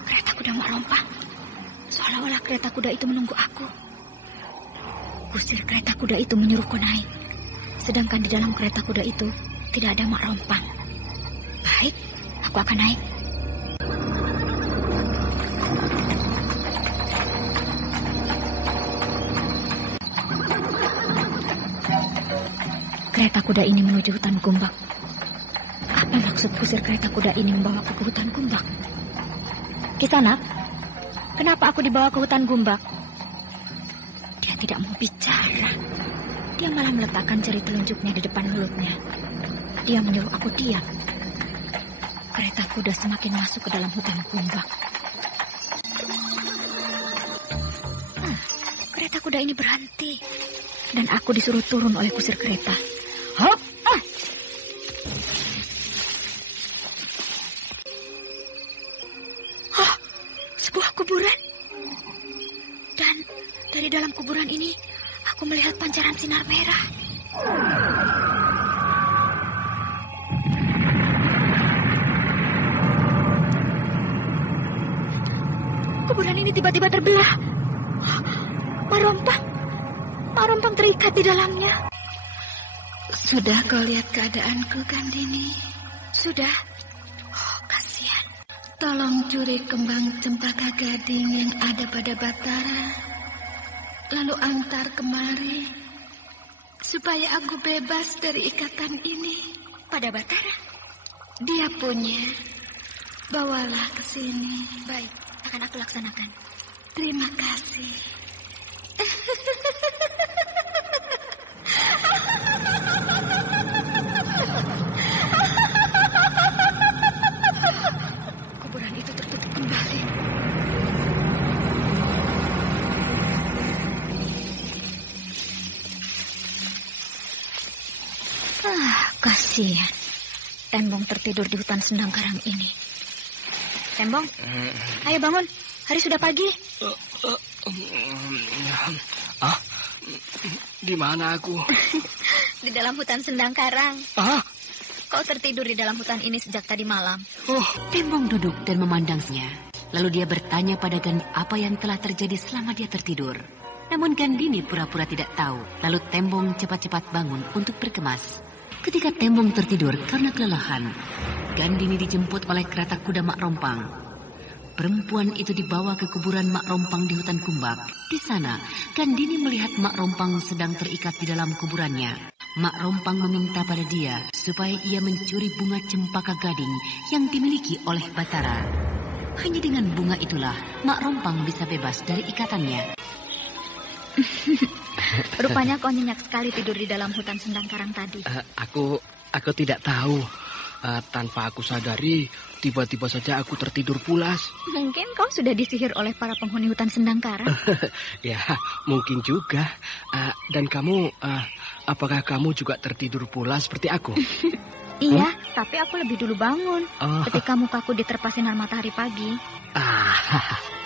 Kereta kuda Mak Rompang. Seolah-olah kereta kuda itu menunggu aku. Kusir kereta kuda itu menyuruhku naik. Sedangkan di dalam kereta kuda itu tidak ada Mak Rompang. Baik, aku akan naik. Kereta kuda ini menuju hutan Gumbak. Apa maksud kusir kereta kuda ini membawaku ke hutan Gumbak? Kisanak, kenapa aku dibawa ke hutan Gumbak? Dia tidak mau bicara. Dia malah meletakkan jari telunjuknya di depan mulutnya. Dia menyuruh aku diam. Kereta kuda semakin masuk ke dalam hutan Gumbak. Kereta kuda ini berhenti. Dan aku disuruh turun oleh kusir kereta. Hop! Sebuah kuburan. Dan dari dalam kuburan ini, aku melihat pancaran sinar merah. Kuburan ini tiba-tiba terbelah. Mak Rompang terikat di dalamnya. Sudah kau lihat keadaanku, Kandini? Sudah. Oh, kasihan. Tolong curi kembang cempaka gading yang ada pada Batara. Lalu antar kemari. Supaya aku bebas dari ikatan ini. Pada Batara? Dia punya. Bawalah ke sini. Baik, akan aku laksanakan. Terima kasih. Kuburan itu tertutup kembali. Kasihan. Tembong tertidur di hutan Sendang Karang ini. Tembong, ayo bangun. Hari sudah pagi. Di mana aku? Di dalam hutan Sendang Karang. Kau tertidur di dalam hutan ini sejak tadi malam. Tembong duduk dan memandangnya. Lalu dia bertanya pada Gandini apa yang telah terjadi selama dia tertidur. Namun Gandini pura-pura tidak tahu. Lalu Tembong cepat-cepat bangun untuk berkemas. Ketika Tembong tertidur karena kelelahan, Gandini dijemput oleh kereta kuda Mak Rompang. Perempuan itu dibawa ke kuburan Mak Rompang di hutan Gumbak. Di sana, Gandini melihat Mak Rompang sedang terikat di dalam kuburannya. Mak Rompang meminta pada dia supaya ia mencuri bunga cempaka gading yang dimiliki oleh Batara. Hanya dengan bunga itulah Mak Rompang bisa bebas dari ikatannya. Rupanya kau nyenyak sekali tidur di dalam hutan Sendang Karang tadi. Aku tidak tahu. Tanpa aku sadari, tiba-tiba saja aku tertidur pulas. Mungkin kau sudah disihir oleh para penghuni hutan Sendang Karang. Ya, mungkin juga. Dan kamu, apakah kamu juga tertidur pulas seperti aku? Iya, tapi aku lebih dulu bangun. Ketika mukaku diterpa sinar matahari pagi.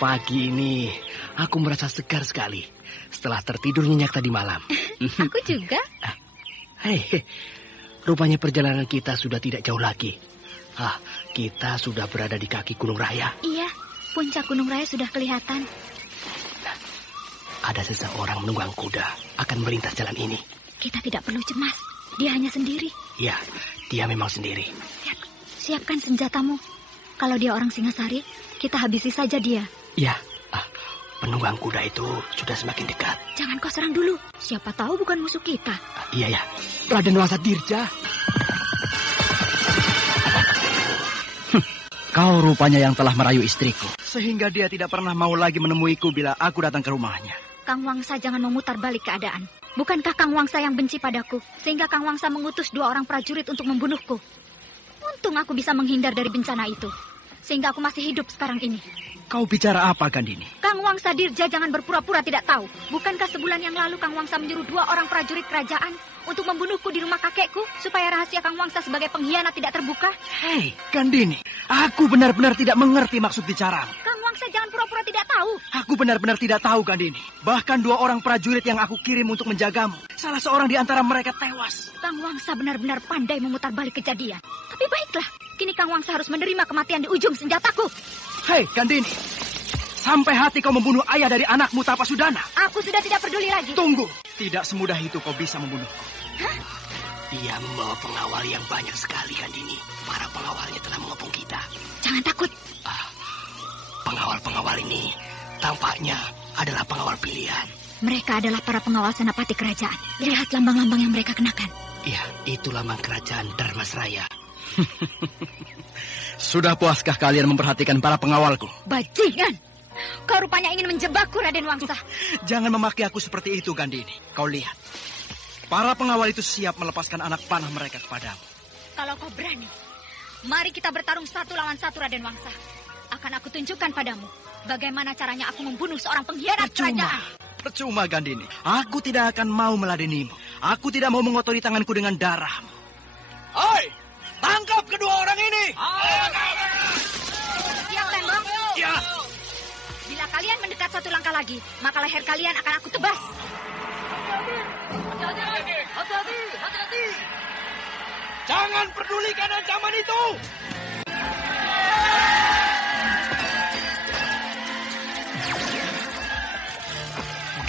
Pagi ini aku merasa segar sekali setelah tertidur nyenyak tadi malam. Aku juga. Hei, rupanya perjalanan kita sudah tidak jauh lagi. Kita sudah berada di kaki Gunung Raya. Iya, puncak Gunung Raya sudah kelihatan. Ada seseorang menunggang kuda akan melintas jalan ini. Kita tidak perlu cemas. Dia hanya sendiri. Ya, dia memang sendiri. Siapkan senjatamu. Kalau dia orang Singasari, kita habisi saja dia. Ya, penunggang kuda itu sudah semakin dekat. Jangan kau serang dulu. Siapa tahu bukan musuh kita. Iya ya, Raden Wasadirja. Kau rupanya yang telah merayu istriku. Sehingga dia tidak pernah mau lagi menemuiku bila aku datang ke rumahnya. Kang Wangsa jangan memutar balik keadaan. Bukankah Kang Wangsa yang benci padaku? Sehingga Kang Wangsa mengutus 2 orang prajurit untuk membunuhku. Untung aku bisa menghindar dari bencana itu. Sehingga aku masih hidup sekarang ini. Kau bicara apa, Gandini? Kang Wangsa Dirja jangan berpura-pura tidak tahu. Bukankah sebulan yang lalu Kang Wangsa menyuruh 2 orang prajurit kerajaan untuk membunuhku di rumah kakekku supaya rahasia Kang Wangsa sebagai pengkhianat tidak terbuka? Hei, Gandini, aku benar-benar tidak mengerti maksud bicaramu. Kang Wangsa jangan pura-pura tidak tahu. Aku benar-benar tidak tahu, Gandini. Bahkan 2 orang prajurit yang aku kirim untuk menjagamu, salah seorang di antara mereka tewas. Kang Wangsa benar-benar pandai memutar balik kejadian. Tapi baiklah, kini Kang Wangsa harus menerima kematian di ujung senjataku. Hei, Gandini. Sampai hati kau membunuh ayah dari anakmu Tapasudana. Aku sudah tidak peduli lagi. Tunggu. Tidak semudah itu kau bisa membunuhku. Hah? Dia membawa pengawal yang banyak sekali, Gandini. Para pengawalnya telah mengepung kita. Jangan takut. Pengawal-pengawal ini tampaknya adalah pengawal pilihan. Mereka adalah para pengawal senapati kerajaan. Lihat lambang-lambang yang mereka kenakan. Iya, itu lambang kerajaan Dharmasraya. Sudah puaskah kalian memperhatikan para pengawalku? Bajingan! Kau rupanya ingin menjebakku, Raden Wangsa. Jangan memaki aku seperti itu, Gandini. Kau lihat. Para pengawal itu siap melepaskan anak panah mereka kepadamu. Kalau kau berani, mari kita bertarung 1 lawan 1, Raden Wangsa. Akan aku tunjukkan padamu bagaimana caranya aku membunuh seorang pengkhianat kerajaan. Percuma, Gandini. Aku tidak akan mau meladenimu. Aku tidak mau mengotori tanganku dengan darahmu. Hai! Tangkap kedua orang ini! Siap, Tembong? Ya. Bila kalian mendekat 1 langkah lagi, maka leher kalian akan aku tebas. Hati-hati! Jangan pedulikan ancaman itu!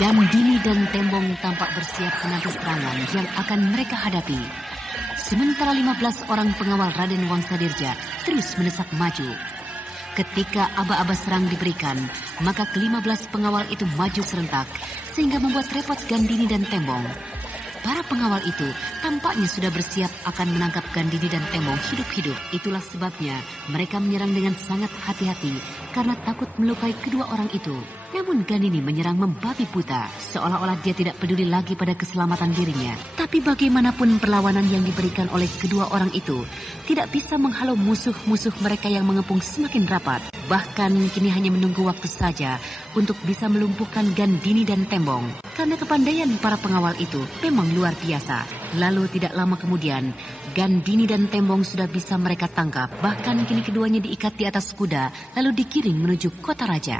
Gandini dan Tembong tampak bersiap menanti serangan yang akan mereka hadapi. Sementara 15 orang pengawal Raden Wangsadirja terus mendesak maju. Ketika aba-aba serang diberikan, maka ke-15 pengawal itu maju serentak, sehingga membuat repot Gandini dan Tembong. Para pengawal itu tampaknya sudah bersiap akan menangkap Gandini dan Tembong hidup-hidup. Itulah sebabnya mereka menyerang dengan sangat hati-hati karena takut melukai kedua orang itu. Namun Gandini menyerang membabi buta, seolah-olah dia tidak peduli lagi pada keselamatan dirinya. Tapi bagaimanapun perlawanan yang diberikan oleh kedua orang itu tidak bisa menghalau musuh-musuh mereka yang mengepung semakin rapat. Bahkan kini hanya menunggu waktu saja untuk bisa melumpuhkan Gandini dan Tembong. Karena kepandaian para pengawal itu memang luar biasa. Lalu tidak lama kemudian, Gandini dan Tembong sudah bisa mereka tangkap. Bahkan kini keduanya diikat di atas kuda, lalu digiring menuju kota raja.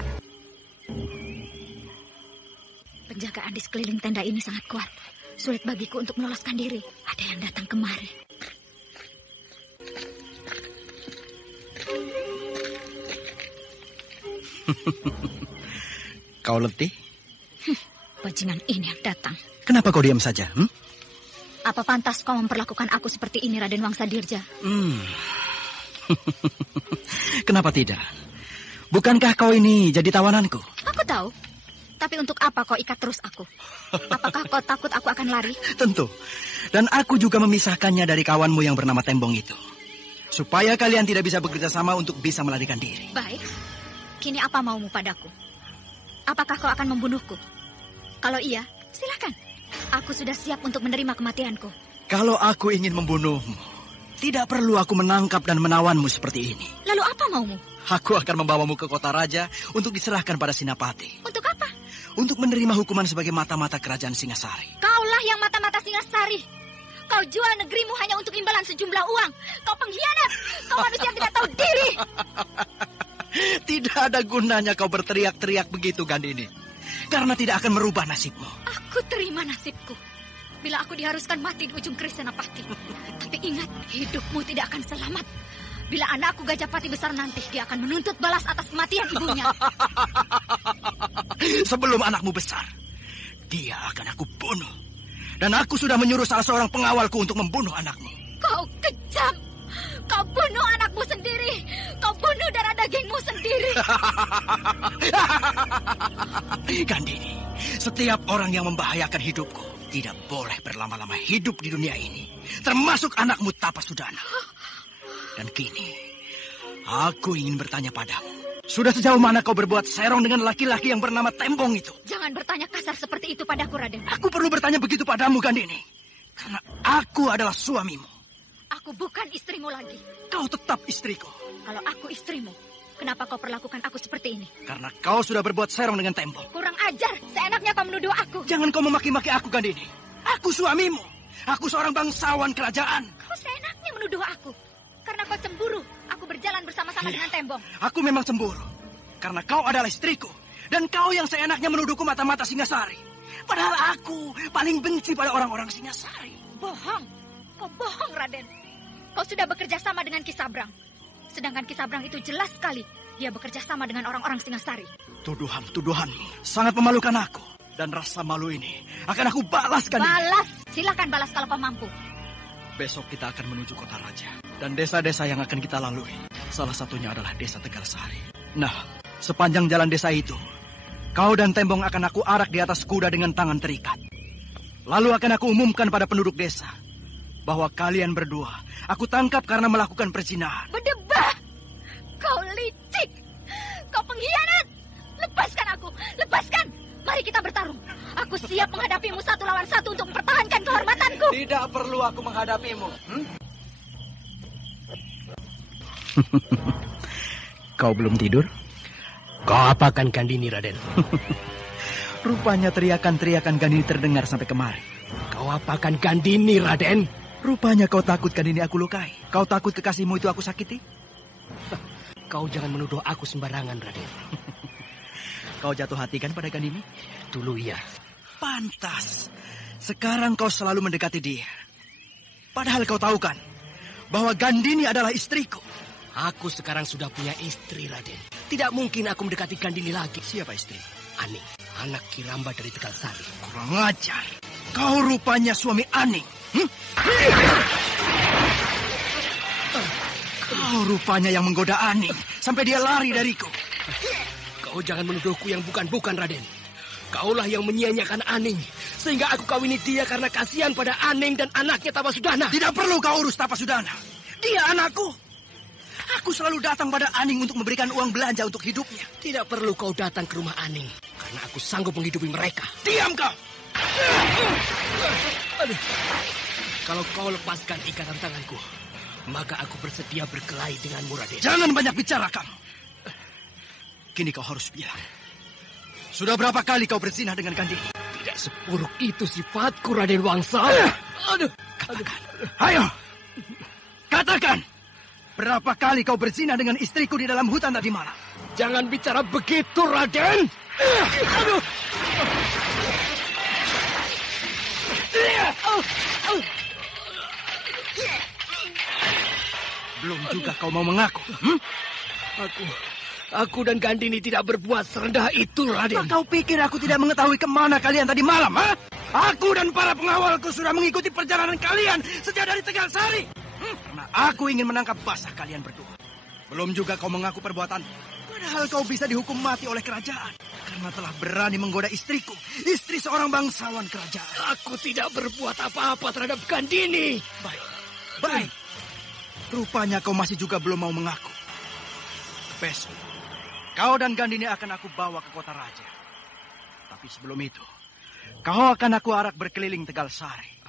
Penjagaan di sekeliling tenda ini sangat kuat. Sulit bagiku untuk meloloskan diri. Ada yang datang kemari. Kau letih? Bajingan ini yang datang. Kenapa kau diam saja? Apa pantas kau memperlakukan aku seperti ini, Raden Wangsadirja? Kenapa tidak? Bukankah kau ini jadi tawananku? Aku tahu. Tapi untuk apa kau ikat terus aku? Apakah kau takut aku akan lari? Tentu. Dan aku juga memisahkannya dari kawanmu yang bernama Tembong itu. Supaya kalian tidak bisa bekerja sama untuk bisa melarikan diri. Baik. Kini apa maumu padaku? Apakah kau akan membunuhku? Kalau iya, silakan. Aku sudah siap untuk menerima kematianku. Kalau aku ingin membunuhmu, tidak perlu aku menangkap dan menawanmu seperti ini. Lalu apa maumu? Aku akan membawamu ke kota raja untuk diserahkan pada Sinapati. Untuk apa? Untuk menerima hukuman sebagai mata-mata kerajaan Singasari. Kaulah yang mata-mata Singasari. Kau jual negerimu hanya untuk imbalan sejumlah uang. Kau pengkhianat. Kau manusia yang tidak tahu diri. Tidak ada gunanya kau berteriak-teriak begitu, Gandini. Karena tidak akan merubah nasibmu. Aku terima nasibku. Bila aku diharuskan mati di ujung keris Senapati. Tapi ingat, hidupmu tidak akan selamat. Bila anakku Gajapati besar nanti, dia akan menuntut balas atas kematian ibunya. Sebelum anakmu besar, dia akan aku bunuh. Dan aku sudah menyuruh salah seorang pengawalku untuk membunuh anakmu. Kau kejam. Kau bunuh anakmu sendiri. Kau bunuh darah dagingmu sendiri. Gandini, setiap orang yang membahayakan hidupku tidak boleh berlama-lama hidup di dunia ini. Termasuk anakmu Tapasudana. Dan kini, aku ingin bertanya padamu. Sudah sejauh mana kau berbuat serong dengan laki-laki yang bernama Tembong itu? Jangan bertanya kasar seperti itu padaku, Raden. Aku perlu bertanya begitu padamu, Gandini. Karena aku adalah suamimu. Aku bukan istrimu lagi. Kau tetap istriku. Kalau aku istrimu, kenapa kau perlakukan aku seperti ini? Karena kau sudah berbuat serong dengan Tembong. Kurang ajar, seenaknya kau menuduh aku. Jangan kau memaki-maki aku, Gandini. Aku suamimu. Aku seorang bangsawan kerajaan. Kau seenaknya menuduh aku. Karena kau cemburu, aku berjalan bersama-sama dengan Tembong. Aku memang cemburu. Karena kau adalah istriku. Dan kau yang seenaknya menuduhku mata-mata Singasari. Padahal aku paling benci pada orang-orang Singasari. Bohong. Kau bohong, Raden. Kau sudah bekerja sama dengan Ki Sabrang. Sedangkan Ki Sabrang itu jelas sekali dia bekerja sama dengan orang-orang Singasari. Tuduhan-tuduhanmu sangat memalukan aku. Dan rasa malu ini akan aku balas, Gandini. Balas? Silakan balas kalau kau mampu. Besok kita akan menuju kota raja. Dan desa-desa yang akan kita lalui, salah satunya adalah desa Tegalsari. Nah, sepanjang jalan desa itu, kau dan Tembong akan aku arak di atas kuda dengan tangan terikat. Lalu akan aku umumkan pada penduduk desa bahwa kalian berdua aku tangkap karena melakukan perzinahan. Berdebah! Kau licik! Kau pengkhianat! Lepaskan aku! Lepaskan! Mari kita bertarung. Aku siap menghadapimu 1 lawan 1 untuk mempertahankan kehormatanku. Tidak perlu aku menghadapimu. Kau belum tidur? Kau apakan Gandini, Raden? Rupanya teriakan-teriakan Gandini terdengar sampai kemari. Kau apakan Gandini, Raden? Rupanya kau takut Gandini aku lukai. Kau takut kekasihmu itu aku sakiti? Kau jangan menuduh aku sembarangan, Raden. Kau jatuh hati kan pada Gandini? Dulu iya. Pantas. Sekarang kau selalu mendekati dia. Padahal kau tahu kan bahwa Gandini adalah istriku. Aku sekarang sudah punya istri, Raden. Tidak mungkin aku mendekati Gandini lagi. Siapa istri? Aning, anak Kiramba dari Tegal Sari. Kurang ajar. Kau rupanya suami Aning. Kau rupanya yang menggoda Aning sampai dia lari dariku. Kau jangan menuduhku yang bukan-bukan, Raden. Kaulah yang menyia-nyiakan Aning sehingga aku kawini dia karena kasihan pada Aning dan anaknya Tapasudana. Tidak perlu kau urus Tapasudana. Dia anakku. Aku selalu datang pada Aning untuk memberikan uang belanja untuk hidupnya. Tidak perlu kau datang ke rumah Aning karena aku sanggup menghidupi mereka. Diam kau. Aduh. Kalau kau lepaskan ikatan tanganku, maka aku bersedia berkelahi denganmu, Raden. Jangan banyak bicara kamu. Kini kau harus bilang. Sudah berapa kali kau berzina dengan Gandini? Tidak seburuk itu sifatku, Raden Wangsa. Aduh. Katakan. Ayo. Katakan. Berapa kali kau berzina dengan istriku di dalam hutan tadi malam? Jangan bicara begitu, Raden. Aduh. Belum juga kau mau mengaku. Aku dan Gandini tidak berbuat serendah itu, Raden. Kau pikir aku tidak mengetahui kemana kalian tadi malam, ha? Aku dan para pengawalku sudah mengikuti perjalanan kalian sejak dari Tegal Sari. Karena aku ingin menangkap basah kalian berdua. Belum juga kau mengaku perbuatan. Padahal kau bisa dihukum mati oleh kerajaan. Karena telah berani menggoda istriku. Istri seorang bangsawan kerajaan. Aku tidak berbuat apa-apa terhadap Gandini. Baik. Rupanya kau masih juga belum mau mengaku. Besok, kau dan Gandini akan aku bawa ke kota raja. Tapi sebelum itu, kau akan aku arak berkeliling Tegal Sari.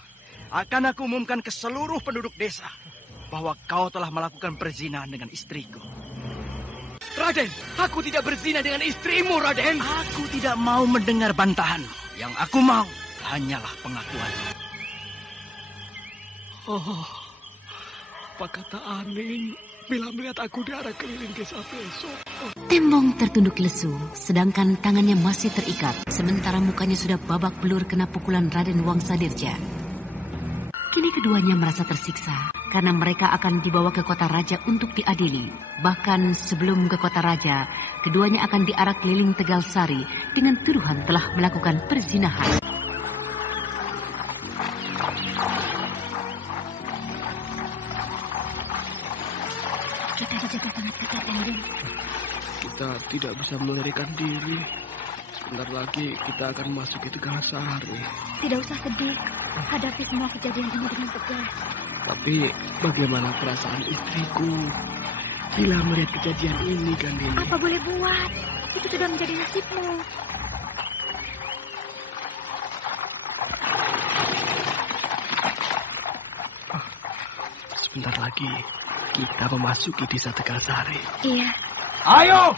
Akan aku umumkan ke seluruh penduduk desa bahwa kau telah melakukan perzinahan dengan istriku. Raden, aku tidak berzina dengan istrimu, Raden. Aku tidak mau mendengar bantahan. Yang aku mau hanyalah pengakuan. Oh, apa kata Aning bila melihat aku diarak keliling desa besok? Tembong tertunduk lesu, sedangkan tangannya masih terikat, sementara mukanya sudah babak belur kena pukulan Raden Wangsadirja. Kini keduanya merasa tersiksa karena mereka akan dibawa ke kota raja untuk diadili. Bahkan sebelum ke kota raja, keduanya akan diarak keliling Tegal Sari dengan tuduhan telah melakukan perzinahan. Kita dijaga sangat ketat, Raden. Kita tidak bisa melarikan diri. Sebentar lagi kita akan masuk ke Tegal Sari. Tidak usah sedih. Hadapi semua kejadian ini dengan tegas. Tapi bagaimana perasaan istriku bila melihat kejadian ini, Gandini? Apa boleh buat? Itu sudah menjadi nasibmu. Sebentar lagi kita memasuki desa Tegal Sari. Iya. Ayo,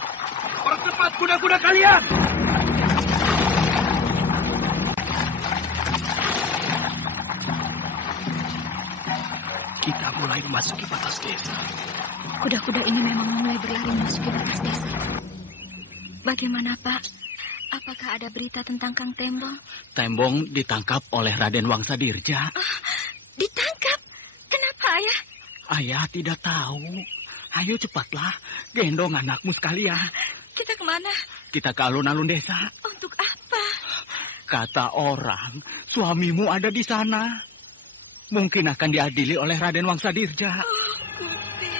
percepat kuda-kuda kalian. Kita mulai memasuki batas desa. Kuda-kuda ini memang mulai berlari memasuki batas desa. Bagaimana, Pak? Apakah ada berita tentang Kang Tembong? Tembong ditangkap oleh Raden Wangsadirja. Ditangkap? Kenapa, Ayah? Ayah tidak tahu. Ayo cepatlah, gendong anakmu sekalian. Kita kemana? Kita ke alun-alun desa. Untuk apa? Kata orang, suamimu ada di sana. Mungkin akan diadili oleh Raden Wangsadirja. Gusti.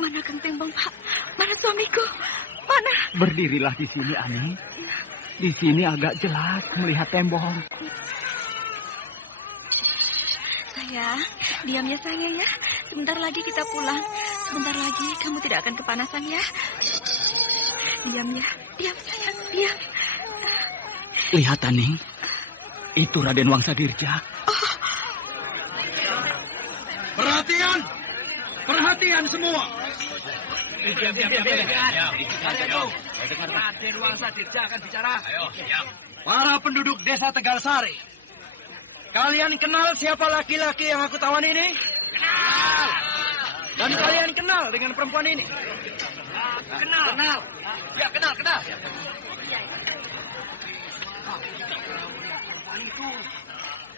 Mana Kang Tembong, Pak? Mana suamiku? Mana? Berdirilah di sini, Ani. Di sini agak jelas melihat Tembong. Sayang, diam ya sayang ya. Sebentar lagi kita pulang. Sebentar lagi kamu tidak akan kepanasan ya. Diam ya, diam sayang, diam. Lihat Aning, itu Raden Wangsadirja. Perhatian! Perhatian semua! Raden Wangsadirja akan bicara. Para penduduk desa Tegalsari, kalian kenal siapa laki-laki yang aku tawan ini? Kenal! Dan kalian kenal dengan perempuan ini? Kenal. Ya, kenal.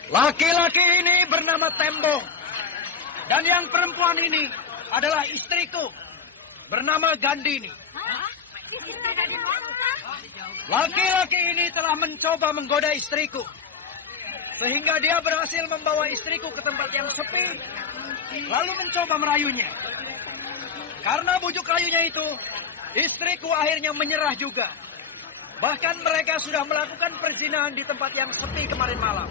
Laki-laki ini bernama Tembong. Dan yang perempuan ini adalah istriku, bernama Gandini. Laki-laki ini telah mencoba menggoda istriku, sehingga dia berhasil membawa istriku ke tempat yang sepi, lalu mencoba merayunya. Karena bujuk rayunya itu, istriku akhirnya menyerah juga. Bahkan mereka sudah melakukan perzinahan di tempat yang sepi kemarin malam.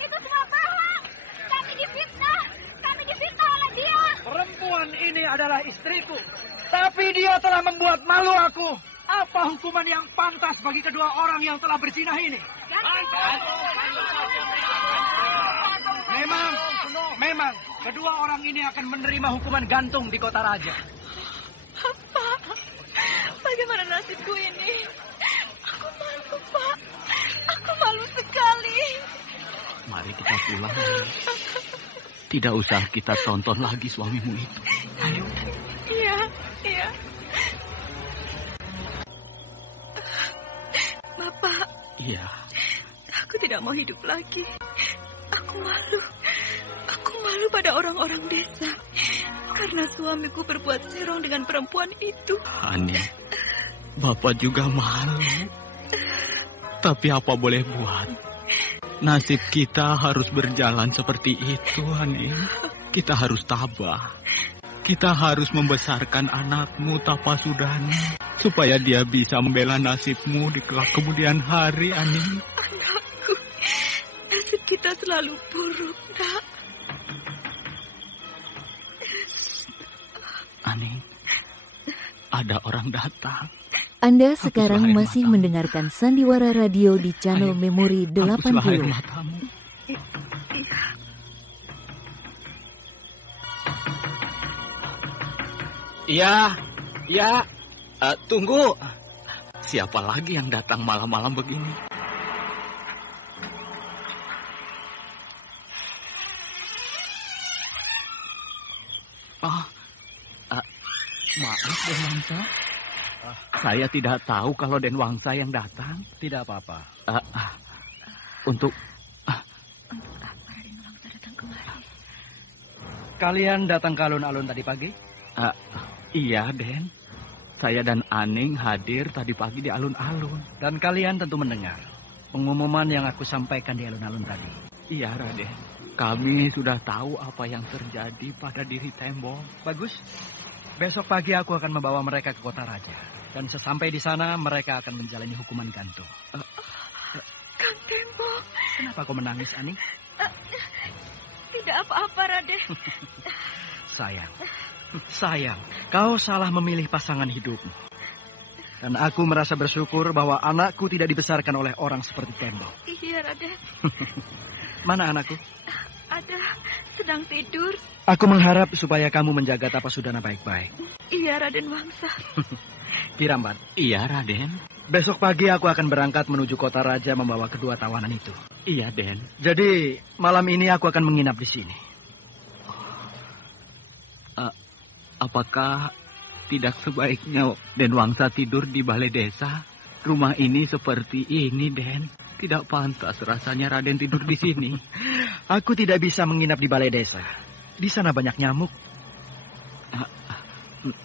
Itu semua bohong. Kami difitnah oleh dia. Perempuan ini adalah istriku, tapi dia telah membuat malu aku. Apa hukuman yang pantas bagi kedua orang yang telah berzina ini? Memang, kedua orang ini akan menerima hukuman gantung di kota raja. Pak, bagaimana nasibku ini? Aku malu, Pak. Aku malu sekali. Mari kita pulang. Tidak usah kita tonton lagi suamimu itu. Ayo. Iya. Bapak. Iya. Aku tidak mau hidup lagi. Aku malu pada orang-orang desa. Karena suamiku berbuat serong dengan perempuan itu. Ani, Bapak juga malu. Tapi apa boleh buat? Nasib kita harus berjalan seperti itu, Ani. Kita harus tabah. Kita harus membesarkan anakmu, Tapasudana, supaya dia bisa membela nasibmu di kemudian hari, Ani. Anakku, nasib kita selalu buruk, Nak. Ani, ada orang datang. Anda sekarang masih mendengarkan Sandiwara Radio di channel Memori 80. Iya. Tunggu. Siapa lagi yang datang malam-malam begini? Maaf, Den Wangsa. Saya tidak tahu kalau Den Wangsa yang datang. Tidak apa-apa. Untuk apa Raden Wangsa datang kemari? Kalian datang ke alun-alun tadi pagi? Iya, Den. Saya dan Aning hadir tadi pagi di alun-alun. Dan kalian tentu mendengar pengumuman yang aku sampaikan di alun-alun tadi. Iya, Raden. Kami sudah tahu apa yang terjadi pada diri Tembong. Bagus. Besok pagi aku akan membawa mereka ke kota raja. Dan sesampai di sana mereka akan menjalani hukuman gantung. Kang Tembong. Kenapa kau menangis, Aning? Tidak apa-apa, Raden. Sayang, kau salah memilih pasangan hidupmu. Dan aku merasa bersyukur bahwa anakku tidak dibesarkan oleh orang seperti Tembong. Iya, Raden. Mana anakku? Ada, sedang tidur. Aku mengharap supaya kamu menjaga Tapasudana baik-baik. Iya, Raden Wangsa. Kiramban. Iya, Raden. Besok pagi aku akan berangkat menuju kota raja membawa kedua tawanan itu. Iya, Den. Jadi, malam ini aku akan menginap di sini. Apakah tidak sebaiknya Den Wangsa tidur di balai desa? Rumah ini seperti ini, Den. Tidak pantas rasanya Raden tidur di sini. Aku tidak bisa menginap di balai desa. Di sana banyak nyamuk.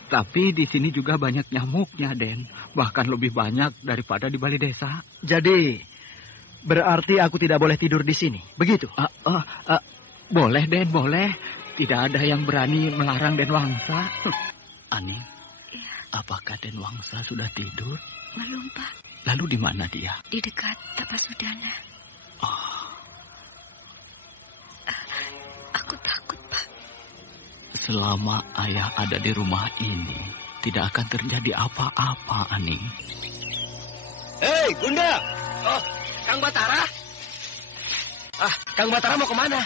Tapi di sini juga banyak nyamuknya, Den. Bahkan lebih banyak daripada di balai desa. Jadi, berarti aku tidak boleh tidur di sini. Begitu? Boleh, Den, boleh. Tidak ada yang berani melarang Den Wangsa. Ani, apakah Den Wangsa sudah tidur? Belum, Pak. Lalu di mana dia? Di dekat Tapasudana. Oh. Aku takut, Pak. Selama ayah ada di rumah ini, tidak akan terjadi apa-apa, Aning. Hei, Gunda! Oh, Kang Batara? Kang Batara mau kemana?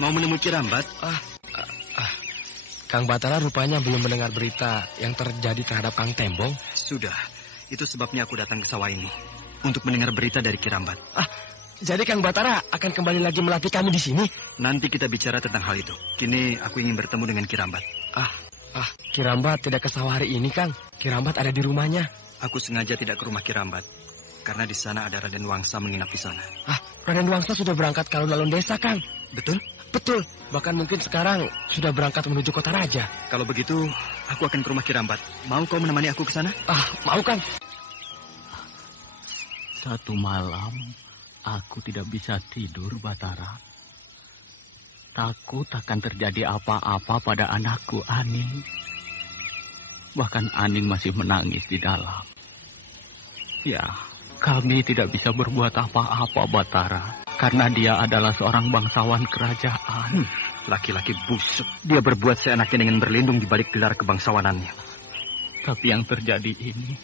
Mau menemui Kirambat? Kang Batara rupanya belum mendengar berita yang terjadi terhadap Kang Tembong. Sudah, itu sebabnya aku datang ke sawah ini. Untuk mendengar berita dari Kirambat. Jadi Kang Batara akan kembali lagi melatih kami di sini? Nanti kita bicara tentang hal itu. Kini aku ingin bertemu dengan Kirambat. Kirambat tidak ke sawah hari ini, Kang. Kirambat ada di rumahnya. Aku sengaja tidak ke rumah Kirambat. Karena di sana ada Raden Wangsa menginap di sana. Raden Wangsa sudah berangkat ke alun-alun desa, Kang. Betul? Betul. Bahkan mungkin sekarang sudah berangkat menuju kota raja. Kalau begitu, aku akan ke rumah Kirambat. Mau kau menemani aku ke sana? Mau, Kang. Satu malam, aku tidak bisa tidur, Batara. Takut akan terjadi apa-apa pada anakku, Aning. Bahkan Aning masih menangis di dalam. Ya, kami tidak bisa berbuat apa-apa, Batara. Karena dia adalah seorang bangsawan kerajaan. Laki-laki busuk. Dia berbuat seenaknya dengan berlindung di balik gelar kebangsawanannya. Tapi yang terjadi ini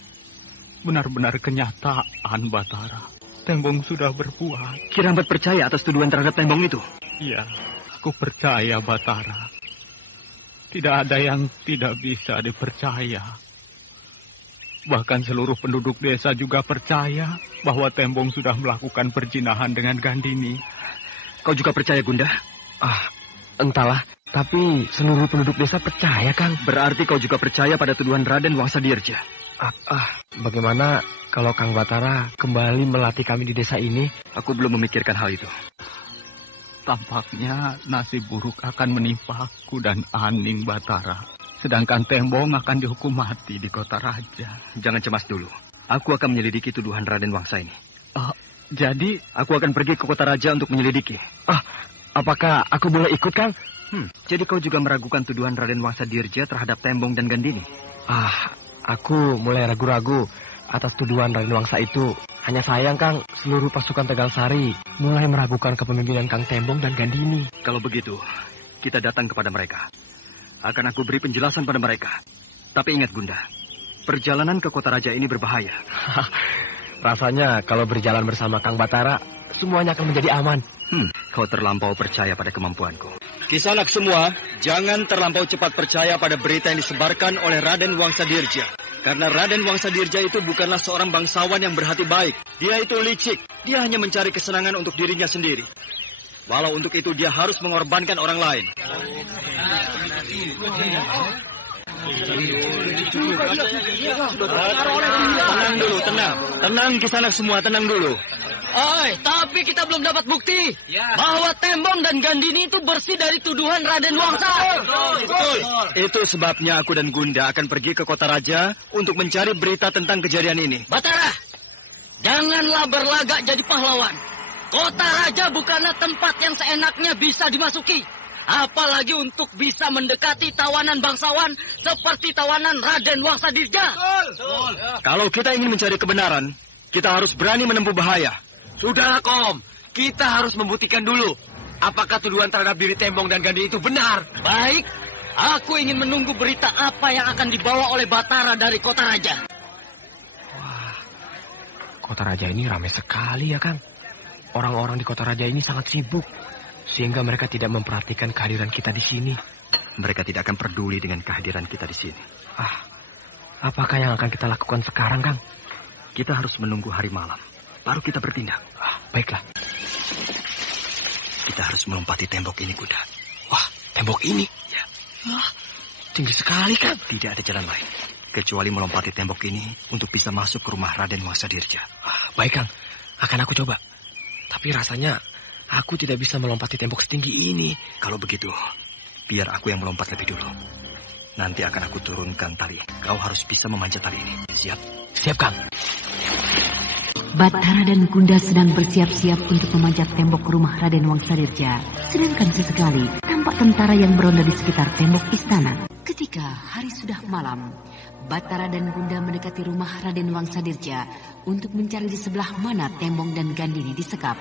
benar-benar kenyataan, Batara. Tembong sudah berbuat. Kirambat percaya atas tuduhan terhadap Tembong itu? Iya, aku percaya, Batara. Tidak ada yang tidak bisa dipercaya. Bahkan seluruh penduduk desa juga percaya bahwa Tembong sudah melakukan perzinahan dengan Gandini. Kau juga percaya, Gunda? Entahlah. Tapi seluruh penduduk desa percaya, Kang. Berarti kau juga percaya pada tuduhan Raden Wangsadirja? Bagaimana kalau Kang Batara kembali melatih kami di desa ini? Aku belum memikirkan hal itu. Tampaknya nasib buruk akan menimpaku dan Aning, Batara. Sedangkan Tembong akan dihukum mati di kota raja. Jangan cemas dulu. Aku akan menyelidiki tuduhan Raden Wangsa ini. Jadi aku akan pergi ke kota raja untuk menyelidiki. Apakah aku boleh ikut, Kang? Jadi kau juga meragukan tuduhan Raden Wangsadirja terhadap Tembong dan Gandini? Aku mulai ragu-ragu atas tuduhan Raden Wangsa itu. Hanya sayang, Kang, seluruh pasukan Tegal Sari mulai meragukan kepemimpinan Kang Tembong dan Gandini. Kalau begitu, kita datang kepada mereka. Akan aku beri penjelasan pada mereka. Tapi ingat, Gunda, perjalanan ke kota raja ini berbahaya. Rasanya kalau berjalan bersama Kang Batara, semuanya akan menjadi aman. Kau terlampau percaya pada kemampuanku. Kisanak semua, jangan terlampau cepat percaya pada berita yang disebarkan oleh Raden Wangsadirja. Karena Raden Wangsadirja itu bukanlah seorang bangsawan yang berhati baik. Dia itu licik. Dia hanya mencari kesenangan untuk dirinya sendiri. Walau untuk itu dia harus mengorbankan orang lain. Tenang dulu, tenang. Tenang Kisanak semua, tenang dulu. Tapi kita belum dapat bukti bahwa Tembong dan Gandini itu bersih dari tuduhan Raden Wangsa. Betul. Itu sebabnya aku dan Gunda akan pergi ke kota raja untuk mencari berita tentang kejadian ini. Batara, janganlah berlagak jadi pahlawan. Kota raja bukanlah tempat yang seenaknya bisa dimasuki. Apalagi untuk bisa mendekati tawanan bangsawan seperti tawanan Raden Wangsadirja. Kalau kita ingin mencari kebenaran, kita harus berani menempuh bahaya. Sudahlah, Kom. Kita harus membuktikan dulu apakah tuduhan terhadap diri Tembong dan Gandini itu benar. Baik, aku ingin menunggu berita apa yang akan dibawa oleh Batara dari kota raja. Kota raja ini ramai sekali ya, Kang. Orang-orang di kota raja ini sangat sibuk, sehingga mereka tidak memperhatikan kehadiran kita di sini. Mereka tidak akan peduli dengan kehadiran kita di sini. Apakah yang akan kita lakukan sekarang, Kang? Kita harus menunggu hari malam, baru kita bertindak. Baiklah. Kita harus melompati tembok ini, Kuda. Tembok ini? Ya. Tinggi sekali, Kang. Tidak ada jalan lain kecuali melompati tembok ini untuk bisa masuk ke rumah Raden Wangsadirja. Baik, Kang. Akan aku coba. Tapi rasanya aku tidak bisa melompati tembok setinggi ini. Kalau begitu, biar aku yang melompat lebih dulu. Nanti akan aku turunkan tali. Kau harus bisa memanjat tali ini. Siap? Siap, Kang. Batara dan Gunda sedang bersiap-siap untuk memanjat tembok rumah Raden Wangsadirja. Sedangkan sesekali tampak tentara yang beronda di sekitar tembok istana. Ketika hari sudah malam, Batara dan Bunda mendekati rumah Raden Wangsadirja untuk mencari di sebelah mana Tembong dan Gandini disekap.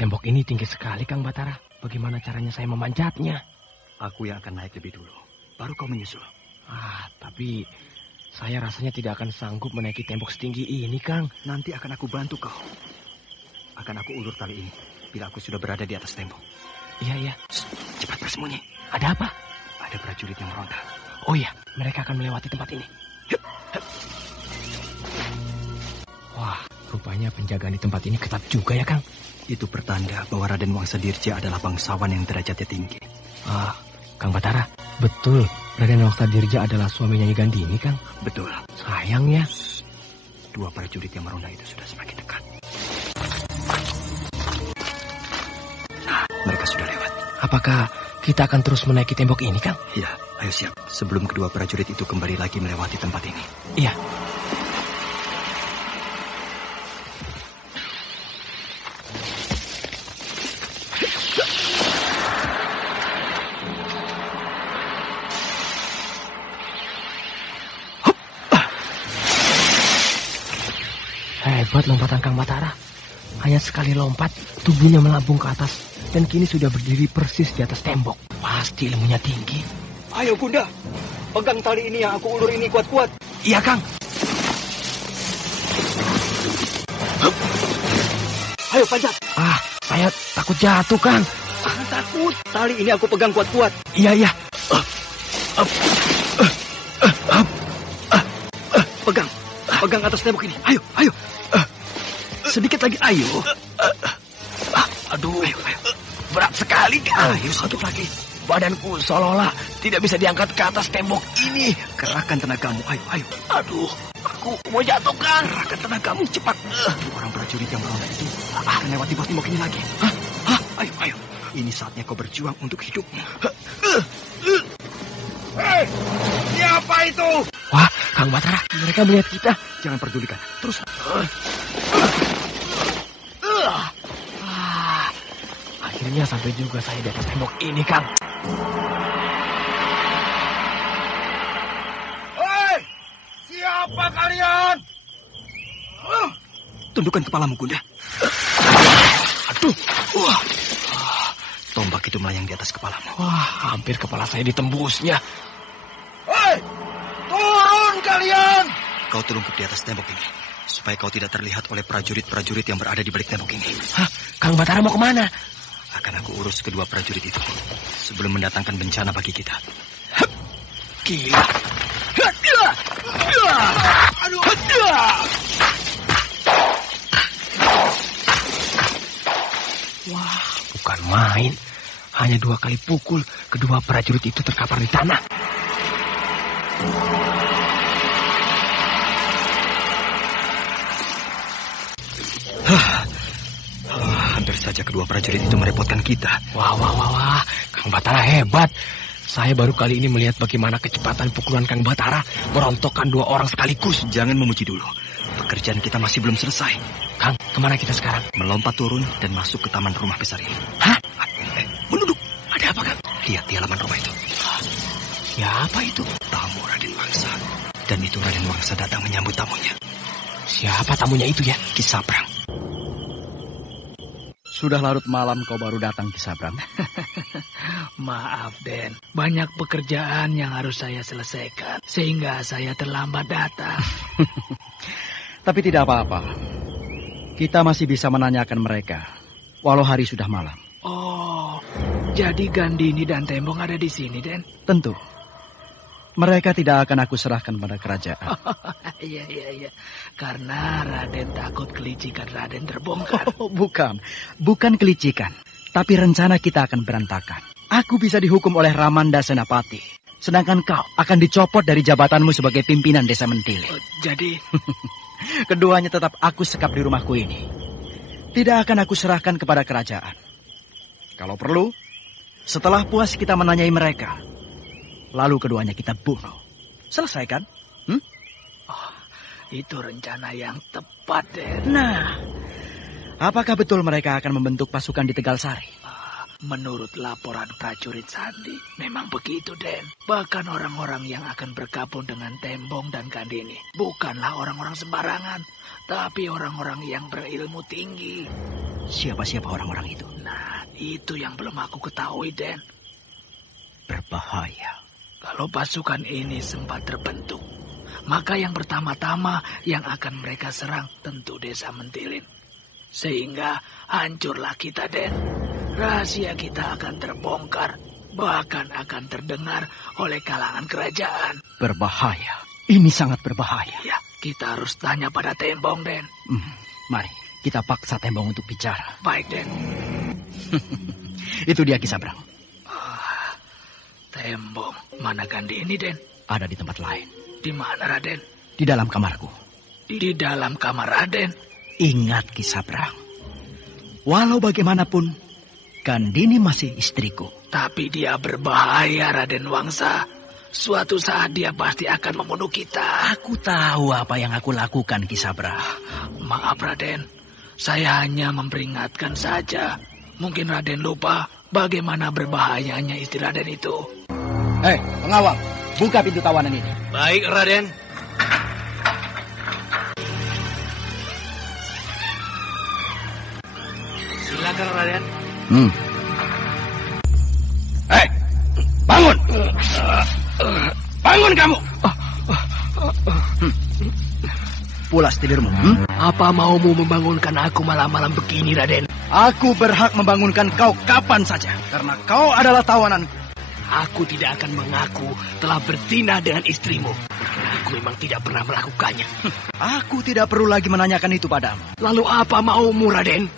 Tembok ini tinggi sekali, Kang Batara. Bagaimana caranya saya memanjatnya? Aku yang akan naik lebih dulu, baru kau menyusul. Tapi saya rasanya tidak akan sanggup menaiki tembok setinggi ini, Kang. Nanti akan aku bantu kau. Akan aku ulur tali ini bila aku sudah berada di atas tembok. Iya. Cepat bersembunyi. Ada apa? Ada prajurit yang meronda. Oh iya, mereka akan melewati tempat ini. Wah, rupanya penjagaan di tempat ini ketat juga ya, Kang. Itu pertanda bahwa Raden Wangsadirja adalah bangsawan yang derajatnya tinggi. Kang Batara, betul Raden Wangsadirja adalah suaminya Nyi Gandini, Kang? Betul. Sayangnya, dua prajurit yang meronda itu sudah semakin dekat. Mereka sudah lewat. Apakah kita akan terus menaiki tembok ini, Kang? Iya, ayo siap. Sebelum kedua prajurit itu kembali lagi melewati tempat ini. Iya. Hebat lompatan Kang Batara. Hanya sekali lompat, tubuhnya melambung ke atas dan kini sudah berdiri persis di atas tembok. Pasti ilmunya tinggi. Ayo Bunda, pegang tali ini yang aku ulur ini kuat-kuat. Iya, Kang. Ayo panjat. Saya takut jatuh, Kang. Jangan takut. Tali ini aku pegang kuat-kuat. Iya. Pegang atas tembok ini. Ayo. Sedikit lagi, ayo. Aduh, berat sekali, Kang. Ayo, sedikit lagi. Badanku seolah-olah tidak bisa diangkat ke atas tembok ini. Kerahkan tenagamu, ayo. Aduh, aku mau jatuh, Kang. Kerahkan tenagamu, cepat. Orang prajurit yang meronda itu akan lewati bawah tembok ini lagi. Ayo. Ini saatnya kau berjuang untuk hidupmu. Hei, siapa itu? Wah, Kang Batara, mereka melihat kita. Jangan pedulikan, terus. Akhirnya sampai juga saya di atas tembok ini, Kang. Hei, siapa kalian? Tundukkan kepalamu, Bunda. Aduh, tombak itu melayang di atas kepalamu. Wah, hampir kepala saya ditembusnya. Hei, turun kalian! Kau terlungkup di atas tembok ini, supaya kau tidak terlihat oleh prajurit-prajurit yang berada di balik tembok ini. Kang Batara mau kemana? Akan aku urus kedua prajurit itu sebelum mendatangkan bencana bagi kita. Gila. Wah, bukan main. Hanya 2 kali pukul, kedua prajurit itu terkapar di tanah. Hampir saja kedua prajurit itu merepotkan kita. Wah. Kang Batara hebat. Saya baru kali ini melihat bagaimana kecepatan pukulan Kang Batara merontokkan 2 orang sekaligus. Jangan memuji dulu. Pekerjaan kita masih belum selesai. Kang, kemana kita sekarang? Melompat turun dan masuk ke taman rumah besar ini. Menunduk. Ada apa, Kang? Lihat di halaman rumah itu. Siapa itu? Tamu Raden Wangsa. Dan itu Raden Wangsa datang menyambut tamunya. Siapa tamunya itu ya? Ki Sabrang. Sudah larut malam kau baru datang, Ki Sabrang. Maaf, Den. Banyak pekerjaan yang harus saya selesaikan, sehingga saya terlambat datang. Tapi tidak apa-apa. Kita masih bisa menanyakan mereka, walau hari sudah malam. Oh, jadi Gandini dan Tembong ada di sini, Den? Tentu. Mereka tidak akan aku serahkan pada kerajaan. Iya. Karena Raden takut kelicikan Raden terbongkar. Bukan kelicikan. Tapi rencana kita akan berantakan. Aku bisa dihukum oleh Ramanda Senapati. Sedangkan kau akan dicopot dari jabatanmu sebagai pimpinan desa Mentile. Jadi? Keduanya tetap aku sekap di rumahku ini. Tidak akan aku serahkan kepada kerajaan. Kalau perlu, setelah puas kita menanyai mereka, lalu keduanya kita bunuh. Selesai kan? Oh, itu rencana yang tepat, Den. Nah, apakah betul mereka akan membentuk pasukan di Tegal Sari? Menurut laporan prajurit Sandi, memang begitu, Den. Bahkan orang-orang yang akan bergabung dengan Tembong dan Kandini bukanlah orang-orang sembarangan, tapi orang-orang yang berilmu tinggi. Siapa-siapa orang-orang itu? Nah, itu yang belum aku ketahui, Den. Berbahaya. Kalau pasukan ini sempat terbentuk, maka yang pertama-tama yang akan mereka serang tentu Desa Mentilin. Sehingga hancurlah kita, Den. Rahasia kita akan terbongkar, bahkan akan terdengar oleh kalangan kerajaan. Berbahaya. Ini sangat berbahaya. Ya, kita harus tanya pada Tembong, Den. Mari, kita paksa Tembong untuk bicara. Baik, Den. Itu dia Ki Sabrang. Tembong, mana Kandini, Den? Ada di tempat lain. Di mana, Raden? Di dalam kamarku. Di dalam kamar Raden? Ingat Ki Sabrang, walau bagaimanapun, Kandini masih istriku. Tapi dia berbahaya, Raden Wangsa. Suatu saat dia pasti akan membunuh kita. Aku tahu apa yang aku lakukan, Ki Sabrang. Maaf, Raden. Saya hanya memperingatkan saja. Mungkin Raden lupa bagaimana berbahayanya istri Raden itu. Hei, pengawal, buka pintu tawanan ini. Baik, Raden. Silakan, Raden. Hei, bangun! Bangun kamu! Pulas tidurmu. Apa maumu membangunkan aku malam-malam begini, Raden? Aku berhak membangunkan kau kapan saja, karena kau adalah tawananku. Aku tidak akan mengaku telah berzina dengan istrimu. Aku memang tidak pernah melakukannya. Aku tidak perlu lagi menanyakan itu padamu. Lalu apa maumu, Raden?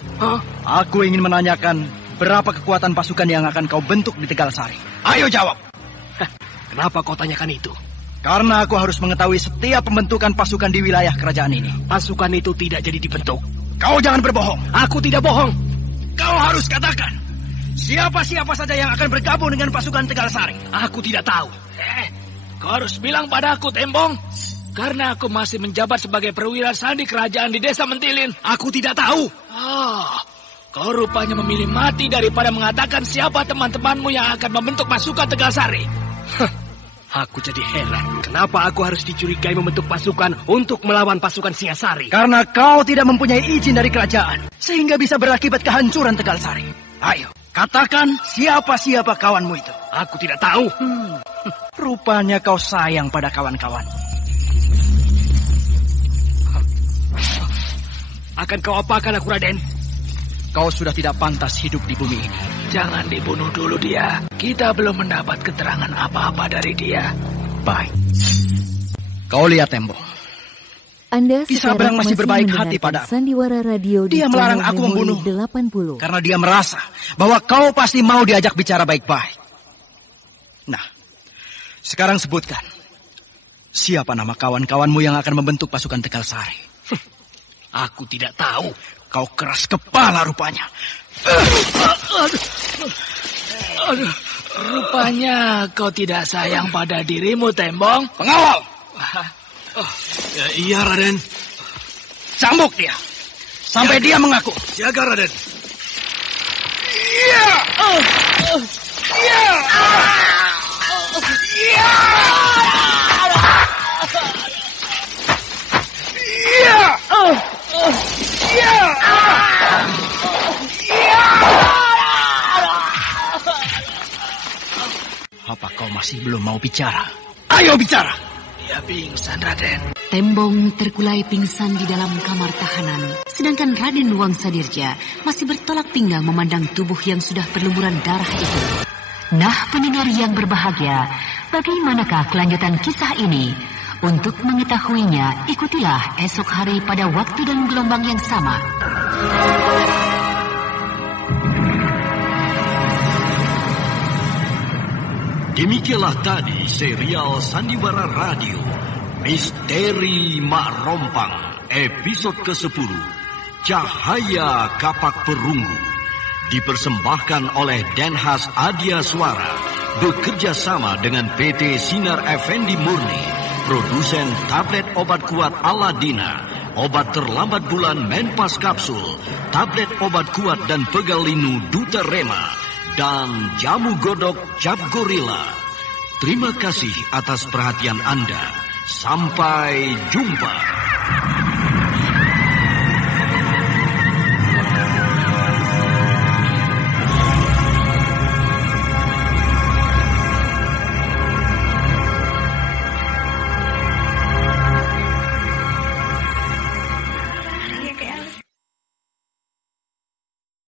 Aku ingin menanyakan berapa kekuatan pasukan yang akan kau bentuk di Tegal Sari. Ayo jawab. Kenapa kau tanyakan itu? Karena aku harus mengetahui setiap pembentukan pasukan di wilayah kerajaan ini. Pasukan itu tidak jadi dibentuk. Kau jangan berbohong. Aku tidak bohong. Kau harus katakan siapa-siapa saja yang akan bergabung dengan pasukan Tegal Sari. Aku tidak tahu. Kau harus bilang padaku, Tembong. Karena aku masih menjabat sebagai perwira sandi kerajaan di Desa Mentilin. Aku tidak tahu. Kau rupanya memilih mati daripada mengatakan siapa teman-temanmu yang akan membentuk pasukan Tegal Sari. Aku jadi heran. Kenapa aku harus dicurigai membentuk pasukan untuk melawan pasukan Singasari? Karena kau tidak mempunyai izin dari kerajaan. Sehingga bisa berakibat kehancuran Tegal Sari. Ayo, katakan siapa-siapa kawanmu itu. Aku tidak tahu. Rupanya kau sayang pada kawan-kawan. Akan kau apakan aku, Raden? Kau sudah tidak pantas hidup di bumi ini. Jangan dibunuh dulu dia. Kita belum mendapat keterangan apa-apa dari dia. Baik. Kau lihat, Tembong. Anda Ki Sabrang masih berbaik hati padaku. Sandiwara Radio di dia melarang aku membunuh 80. Karena dia merasa bahwa kau pasti mau diajak bicara baik-baik. Nah, sekarang sebutkan. Siapa nama kawan-kawanmu yang akan membentuk pasukan Tegal Sari? Aku tidak tahu. Kau keras kepala rupanya. Rupanya kau tidak sayang pada dirimu, Tembong. Pengawal! Iya, Raden. Cambuk dia. Sampai dia mengaku. Siaga, Raden. Iya! Iya! Iya! Iya! Iya! Apa kau masih belum mau bicara? Ayo bicara! Dia pingsan, Raden. Tembong terkulai pingsan di dalam kamar tahanan, sedangkan Raden Wangsadirja masih bertolak pinggang memandang tubuh yang sudah berlumuran darah itu. Nah, pendengar yang berbahagia, bagaimanakah kelanjutan kisah ini? Untuk mengetahuinya, ikutilah esok hari pada waktu dan gelombang yang sama. Demikianlah tadi serial Sandiwara Radio Misteri Mak Rompang episode ke-10 Cahaya Kapak Perunggu, dipersembahkan oleh Denhas Adia Suara bekerja sama dengan PT Sinar Effendi Murni, produsen tablet obat kuat Aladina, obat terlambat bulan Menpas Kapsul, tablet obat kuat dan pegal linu Duta Rema, dan jamu godok cap gorila. Terima kasih atas perhatian Anda. Sampai jumpa.